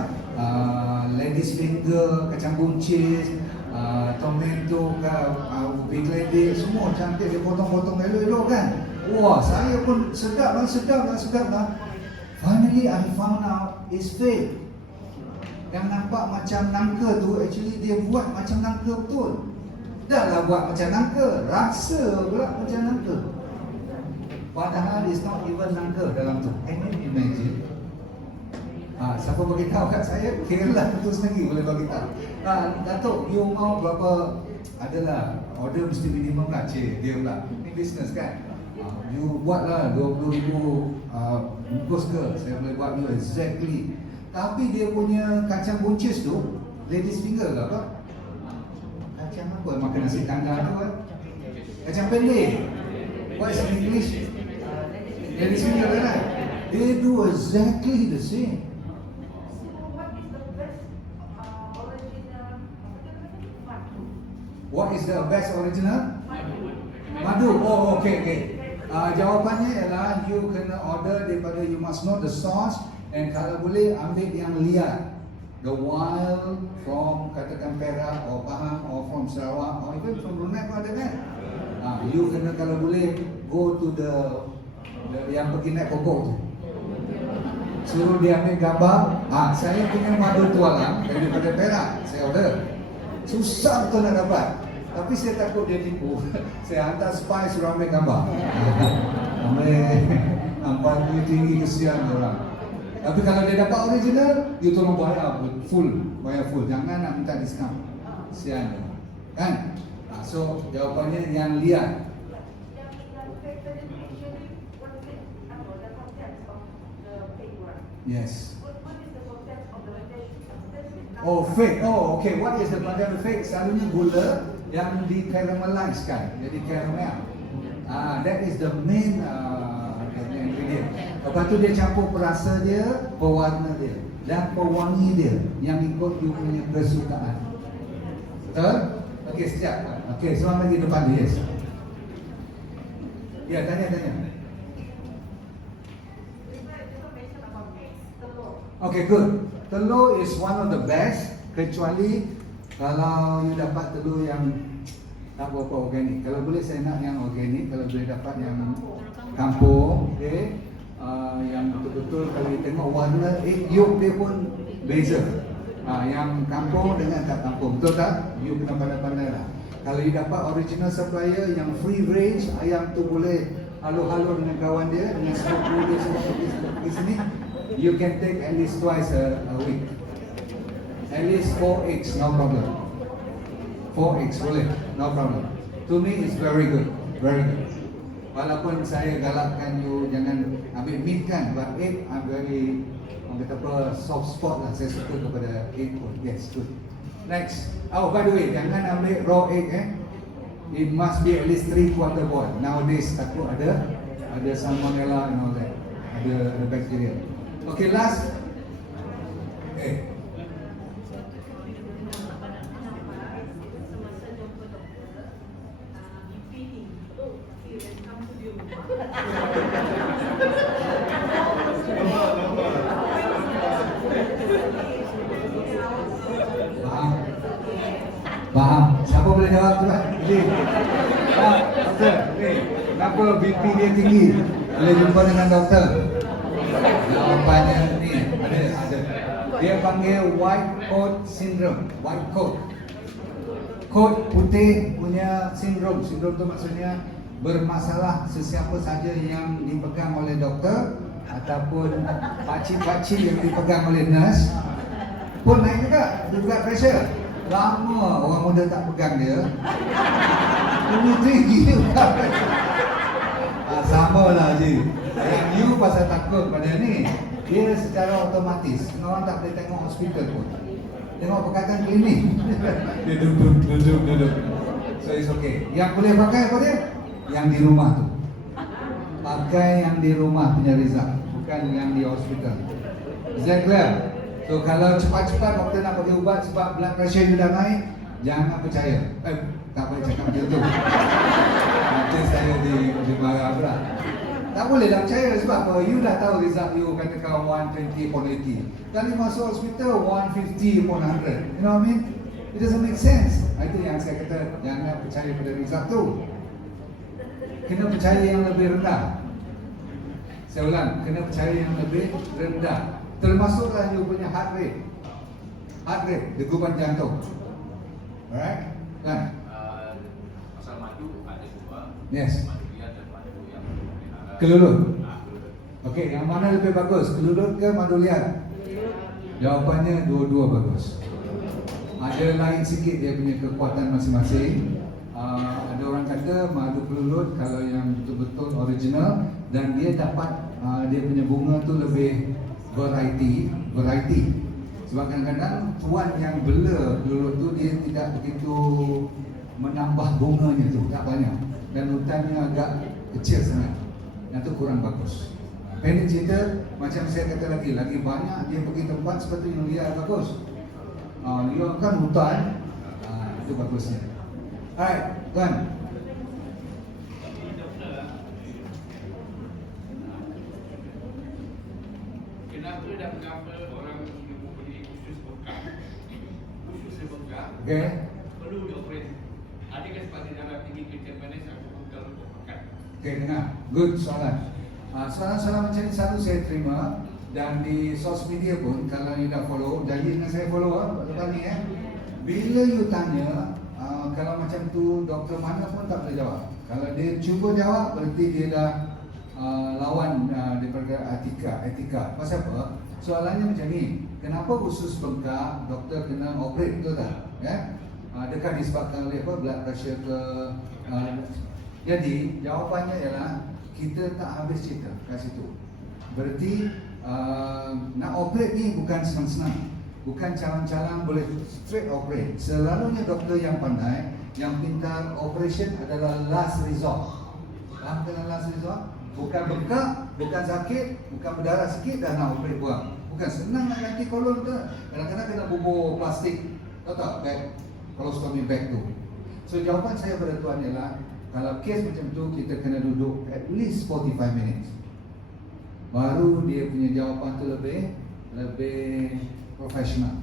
ladies finger, kacang buncis, tomato, big lady, semua cantik. Dia potong-potong elok-elok kan. Wah, saya pun sedap lah. Finally I found out it's fake. Yang nampak macam nangka tu actually dia buat macam nangka betul. Dah lah buat macam nangka, rasa pula macam nangka. Padahal it's not even nangka dalam tu. Can you imagine? Siapa bagi tahu kat saya, kira lah betul sendiri boleh bagi tahu. Datuk, you mau berapa? Adalah order mesti minimum lah. Dia pula, ini bisnes kan. You buat lah 20,000 bungkus ke, saya boleh buat you exactly. Tapi dia punya kacang buncis tu, ladies finger ke apa? Kacang apa? Makan nasi kandar tu kan? Kacang pendek. What is in English? Yang di sini ada kan? They do exactly the same. What is the best original? Madu. Oh, okay. Jawapannya ialah you kena order daripada, you must know the sauce, and kalau boleh ambil yang liar, the wild from katakan Perak or Pahang or from Sarawak or even from Brunei pun ada kan? You kena kalau boleh go to the yang pergi naik pokok tu, suruh dia ambil gambar. Saya punya madu tualang daripada Perak, saya order. Susah betul nak dapat. Tapi saya takut dia tipu. Saya hantar spy suruh ambil gambar. Nampak duit tinggi, kesian orang. Tapi kalau dia dapat original, you tolong bayar full. Jangan nak minta diskaun. Kesian dia. Kan? So jawapannya yang liar. Yes. Oh, fake. Oh, okay. What is the content of fake? Selalunya gula yang di caramelize kan, jadi caramel. That is the main ingredient. Lepas tu dia campur perasa dia, pewarna dia dan pewangi dia yang ikut you punya kesukaan. Betul? Okey, sekejap. Okey, selamat lagi depan dia. Yes. Ya, tanya. Okay, good. Telur is one of the best, kecuali kalau you dapat telur yang tak berapa organik. Kalau boleh saya nak yang organik, kalau boleh dapat yang kampung, okay. Yang betul-betul kalau you tengok warna egg yolk dia pun beza. Yang kampung dengan tak kampung, betul tak? You kena pandai-pandai lah. Kalau you dapat original supplier yang free range, ayam tu boleh halo-halo dengan kawan dia, dengan sepupu dia semua pergi sini. You can take at least twice a week. At least 4 eggs, no problem. 4 eggs boleh, no problem. To me it's very good. Walaupun saya galakkan you jangan ambil meat kan, but egg I'm very, soft spot lah. Saya suka kepada egg pun. Yes, good. Next. Oh, by the way, jangan ambil raw egg It must be at least 3/4 boil. Nowadays takut ada salmonella and all that. Ada bacteria. Okay, last. Okay. Faham? Siapa boleh jawab tu lah? Doktor, kenapa BP dia tinggi? Boleh jumpa dengan doktor? Jawapannya ni ada. Dia panggil white coat syndrome. White coat. Coat putih punya sindrom. Sindrom tu maksudnya bermasalah sesiapa saja yang dipegang oleh doktor ataupun pakcik-pakcik yang dipegang oleh nurse pun naik juga blood pressure. Lama orang muda tak pegang dia, ini tinggi juga. Sama lah je. Yang you pasal takut pada ni, dia secara otomatis. Orang tak boleh tengok hospital pun, tengok perkataan klinik. Dia duduk. So it's okay. Yang boleh pakai apa dia? Yang di rumah tu. Pakai yang di rumah punya result, bukan yang di hospital. Is that clear? So kalau cepat-cepat doktor nak bagi ubat sebab blood pressure you dah naik, jangan percaya. Tak boleh cakap macam tu. Nanti saya dimarah pula. Tak boleh dah percaya sebab apa? You dah tahu result you katakan 120/80. Kali masuk hospital 150/100. You know what I mean? It doesn't make sense. Itu yang saya kata, jangan percaya pada result tu. Kena percaya yang lebih rendah. Saya ulang, kena percaya yang lebih rendah. Termasuklah you punya heart rate, degupan jantung. Alright? Kan? Pasal madu ada dua. Yes. Madu liar dan madu yang dimelihara. Kelulut. Okey, yang mana lebih bagus? Kelulut ke madu liar? Jawapannya dua-dua bagus. Ada lain sikit dia punya kekuatan masing-masing. Ada orang kata madu kelulut kalau yang betul-betul original dan dia dapat dia punya bunga tu lebih variety. Sebab kadang-kadang tuan yang bela kelulut tu dia tidak begitu menambah bunganya tu, tak banyak. dan hutannya agak kecil sangat. Yang itu kurang bagus. Pendek cerita, macam saya kata lagi banyak dia pergi tempat seperti yang liar bagus. Liar kan hutan, itu bagusnya. Alright, tuan. Kenapa dan mengapa orang yang mempunyai usus bengkak? Usus bengkak Okay. perlu dioperasi. Adakah sepatutnya dalam tinggi kencing manis atau bengkak untuk makan? Okay, dengar. Good soalan. Soalan-soalan macam ni selalu saya terima. Dan di sosial media pun, kalau you dah follow, janji dengan saya follow lepas ni bila you tanya, kalau macam tu doktor mana pun tak boleh jawab. Kalau dia cuba jawab, berarti dia dah lawan daripada etika. Pasal apa? Soalannya macam ni, kenapa usus bengkak doktor kena operate, betul tak? Adakah disebabkan oleh apa? Blood pressure ke? Jadi jawapannya ialah kita tak habis cerita kat situ. Berarti nak operate ni bukan senang-senang, bukan calang-calang boleh straight operate. Selalunya doktor yang pandai, yang pintar, operation adalah last resort. Faham kena last resort? Bukan bengkak, bukan sakit, bukan berdarah sikit dah nak operate buang. Bukan senang nak ganti kolon tu. Kadang-kadang kena bubur plastik, tahu tak? Bag, colostomy bag tu. So jawapan saya pada tuan ialah, kalau kes macam tu kita kena duduk at least 45 minutes. Baru dia punya jawapan tu lebih profesional.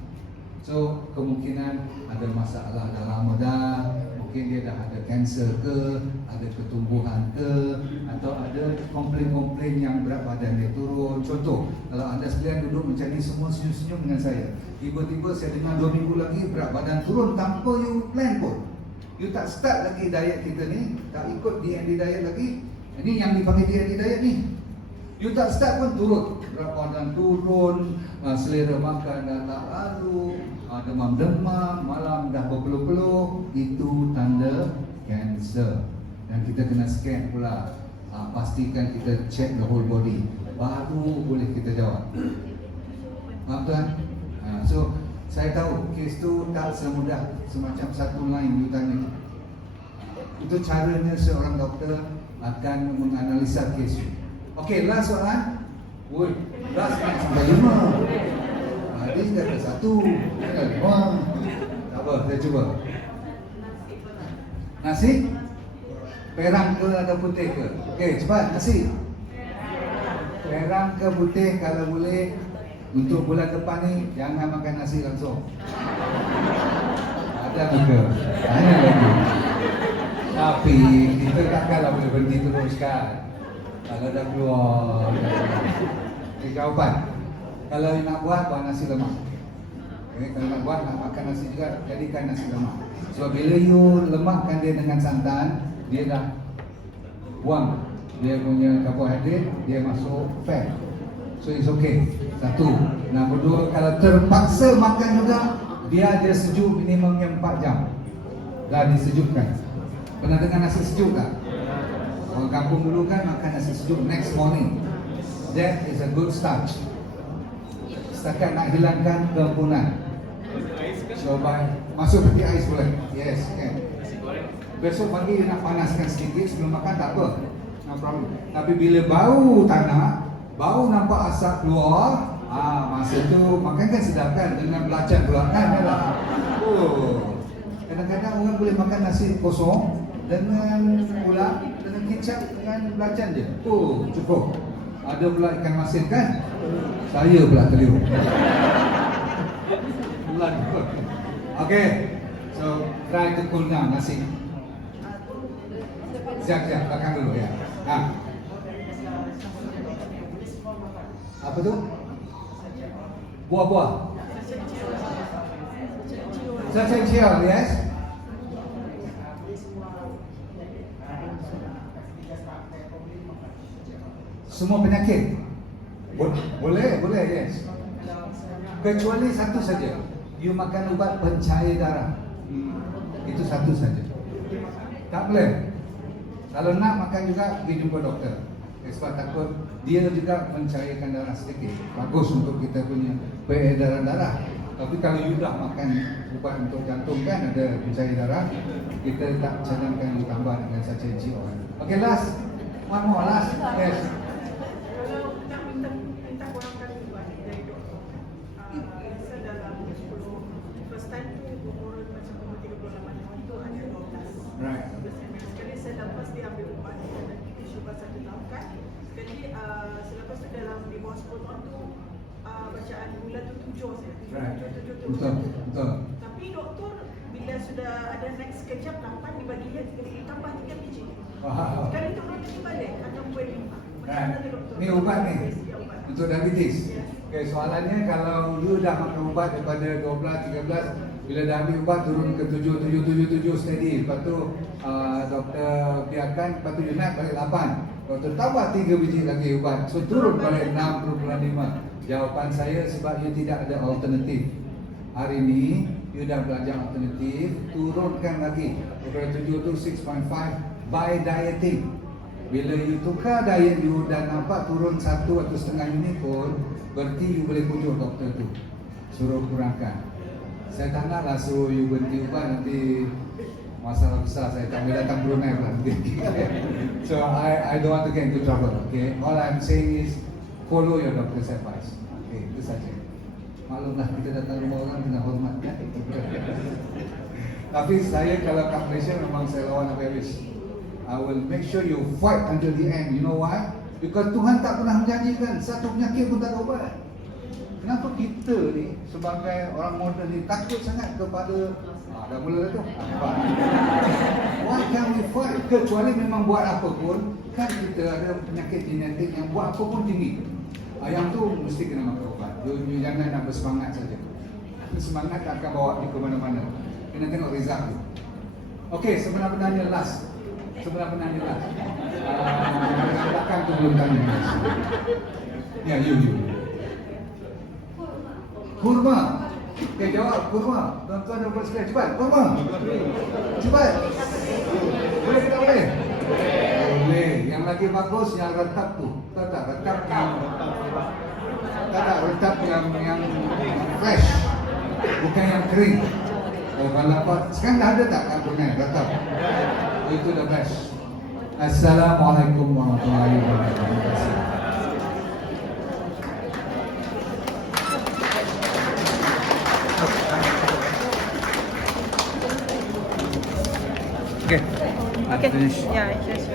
So kemungkinan ada masalah dalam dah, mungkin dia dah ada kanser ke, ada ketumbuhan ke, atau ada komplain-komplain yang berat badan dia turun. Contoh, kalau anda sekalian duduk macam ni semua senyum-senyum dengan saya, tiba-tiba saya dengar 2 minggu lagi berat badan turun tanpa you plan pun. You tak start lagi diet kita ni, tak ikut DND diet lagi. Ini yang dipanggil DND diet ni. You tak start pun turun, berat badan turun, selera makan dah tak lalu, demam-demam, malam dah berpeluh-peluh. Itu tanda kanser. Dan kita kena scan pula, pastikan kita check the whole body, baru boleh kita jawab. Faham tuan? So saya tahu kes tu tak semudah semacam satu line you tanya. Itu caranya seorang doktor akan menganalisa kes you. Okey, last soalan. Woi, last sampai 5. Hadis dah ada 1. Ada 5. Tak apa, saya cuba. Nasi? Perang ke atau putih ke? Okey, cepat, nasi. Perang ke putih kalau boleh. Untuk bulan depan ni jangan makan nasi langsung. Ada ke? Tanya lagi. Tapi kita takkanlah boleh berhenti terus kan. Kalau dah keluar. Jawapan. Kalau nak buat nasi lemak. Kalau nak buat nak makan nasi juga, jadikan nasi lemak. So bila you lemakkan dia dengan santan, dia dah buang dia punya karbohidrat, dia masuk fat. So it's okay. Satu. Nombor 2, kalau terpaksa makan juga, biar dia sejuk minimumnya 4 jam. Dah disejukkan. Pernah dengar nasi sejuk tak? Orang kampung dulu kan makan nasi sejuk next morning. That is a good start. Setakat nak hilangkan kempunan. Coba masuk peti ais boleh. Yes, kan. Besok pagi nak panaskan sedikit sebelum makan tak apa. No problem. Tapi bila bau tanah, bau nampak asap keluar, masa tu makan kan sedap kan, dengan belacan pula kan. Kadang-kadang orang boleh makan nasi kosong dengan ulam, dengan kicap, dengan belacan je. Cukup. Ada pula ikan masin kan? Saya pula keliru. Okay, so try to cool down nasi. Siap, belakang dulu ya. Apa tu? Buah-buah. Sesencial, yes. Semua penyakit. Boleh, yes. Kecuali satu saja. You makan ubat pencair darah. Itu satu saja. Tak boleh. Kalau nak makan juga, pergi jumpa doktor. Sebab takut dia juga mencairkan darah sedikit. Bagus untuk kita punya peredaran darah. Tapi kalau you dah makan ubat untuk jantung kan ada pencair darah, kita tak cadangkan you tambah dengan saja GO. Okay, last. One more, last. Yes. Kalau kita minta kurangkan ubat dari doktor, bisa dalam 10 first time tu umur macam umur 38 tahun tu hanya 12. Right. Sekali selepas dia ambil ubat dan kita cuba 1 tahun kan. Sekali selepas tu dalam di bawah 10 tahun tu bacaan gula tu 7 saja. Right. 7. Betul. Tapi doktor bila sudah ada next kejap 8 dibagi dia tambah 3 biji. Wow. Sekali tu nanti balik akan buat 5. Macam Right. mana tu doktor? Ni ubat ni Ya, ubat. untuk diabetes. Yes. Okay, soalannya kalau you dah makan ubat daripada 12, 13, bila dah ambil ubat turun ke 7 steady. Lepas tu doktor biarkan, lepas tu you naik balik 8. Doktor tambah 3 biji lagi ubat. So turun balik 60.5. Jawapan saya sebab you tidak ada alternatif. Hari ni you dah belajar alternatif, turunkan lagi daripada 7 tu 6.5 by dieting. Bila you tukar diet you dan nampak turun 1 atau setengah unit pun, berarti you boleh pujuk doktor tu suruh kurangkan. Saya tak naklah suruh you berhenti ubat, nanti masalah besar. Saya tak boleh datang Brunei pula nanti. So I don't want to get into trouble. Okay, all I'm saying is follow your doctor's advice. Okay, itu saja. Maklumlah kita datang rumah orang kena hormat kan. Tapi saya kalau kat Malaysia memang saya lawan habis. I will make sure you fight until the end. You know why? Because Tuhan tak pernah menjanjikan satu penyakit pun tak ada ubat. Kenapa kita ni sebagai orang moden ni takut sangat kepada dah mula dah tu. Why can't we fight? Kecuali memang buat apa pun, kan kita ada penyakit genetik yang buat apa pun tinggi. Yang tu mesti kena makan ubat. You jangan nak bersemangat saja. Semangat akan bawa di ke mana-mana. Kena tengok result tu. Okey, sebenarnya last. Sebenarnya last. Belakang tu belum tanya. Ya, you. Kurma. Okay, jawab kurma. Tuan-tuan dan puan sekalian, cepat. Kurma. Cepat. Boleh ke tak boleh? Boleh. Yang lagi bagus yang retap tu. Tahu tak? Retap yang retap yang fresh. Bukan yang kering. Oh, kalau apa? Sekarang dah ada tak kat Brunei retap? Oh, itu the best. Assalamualaikum warahmatullahi wabarakatuh. Okay, Okay. Yeah, yes.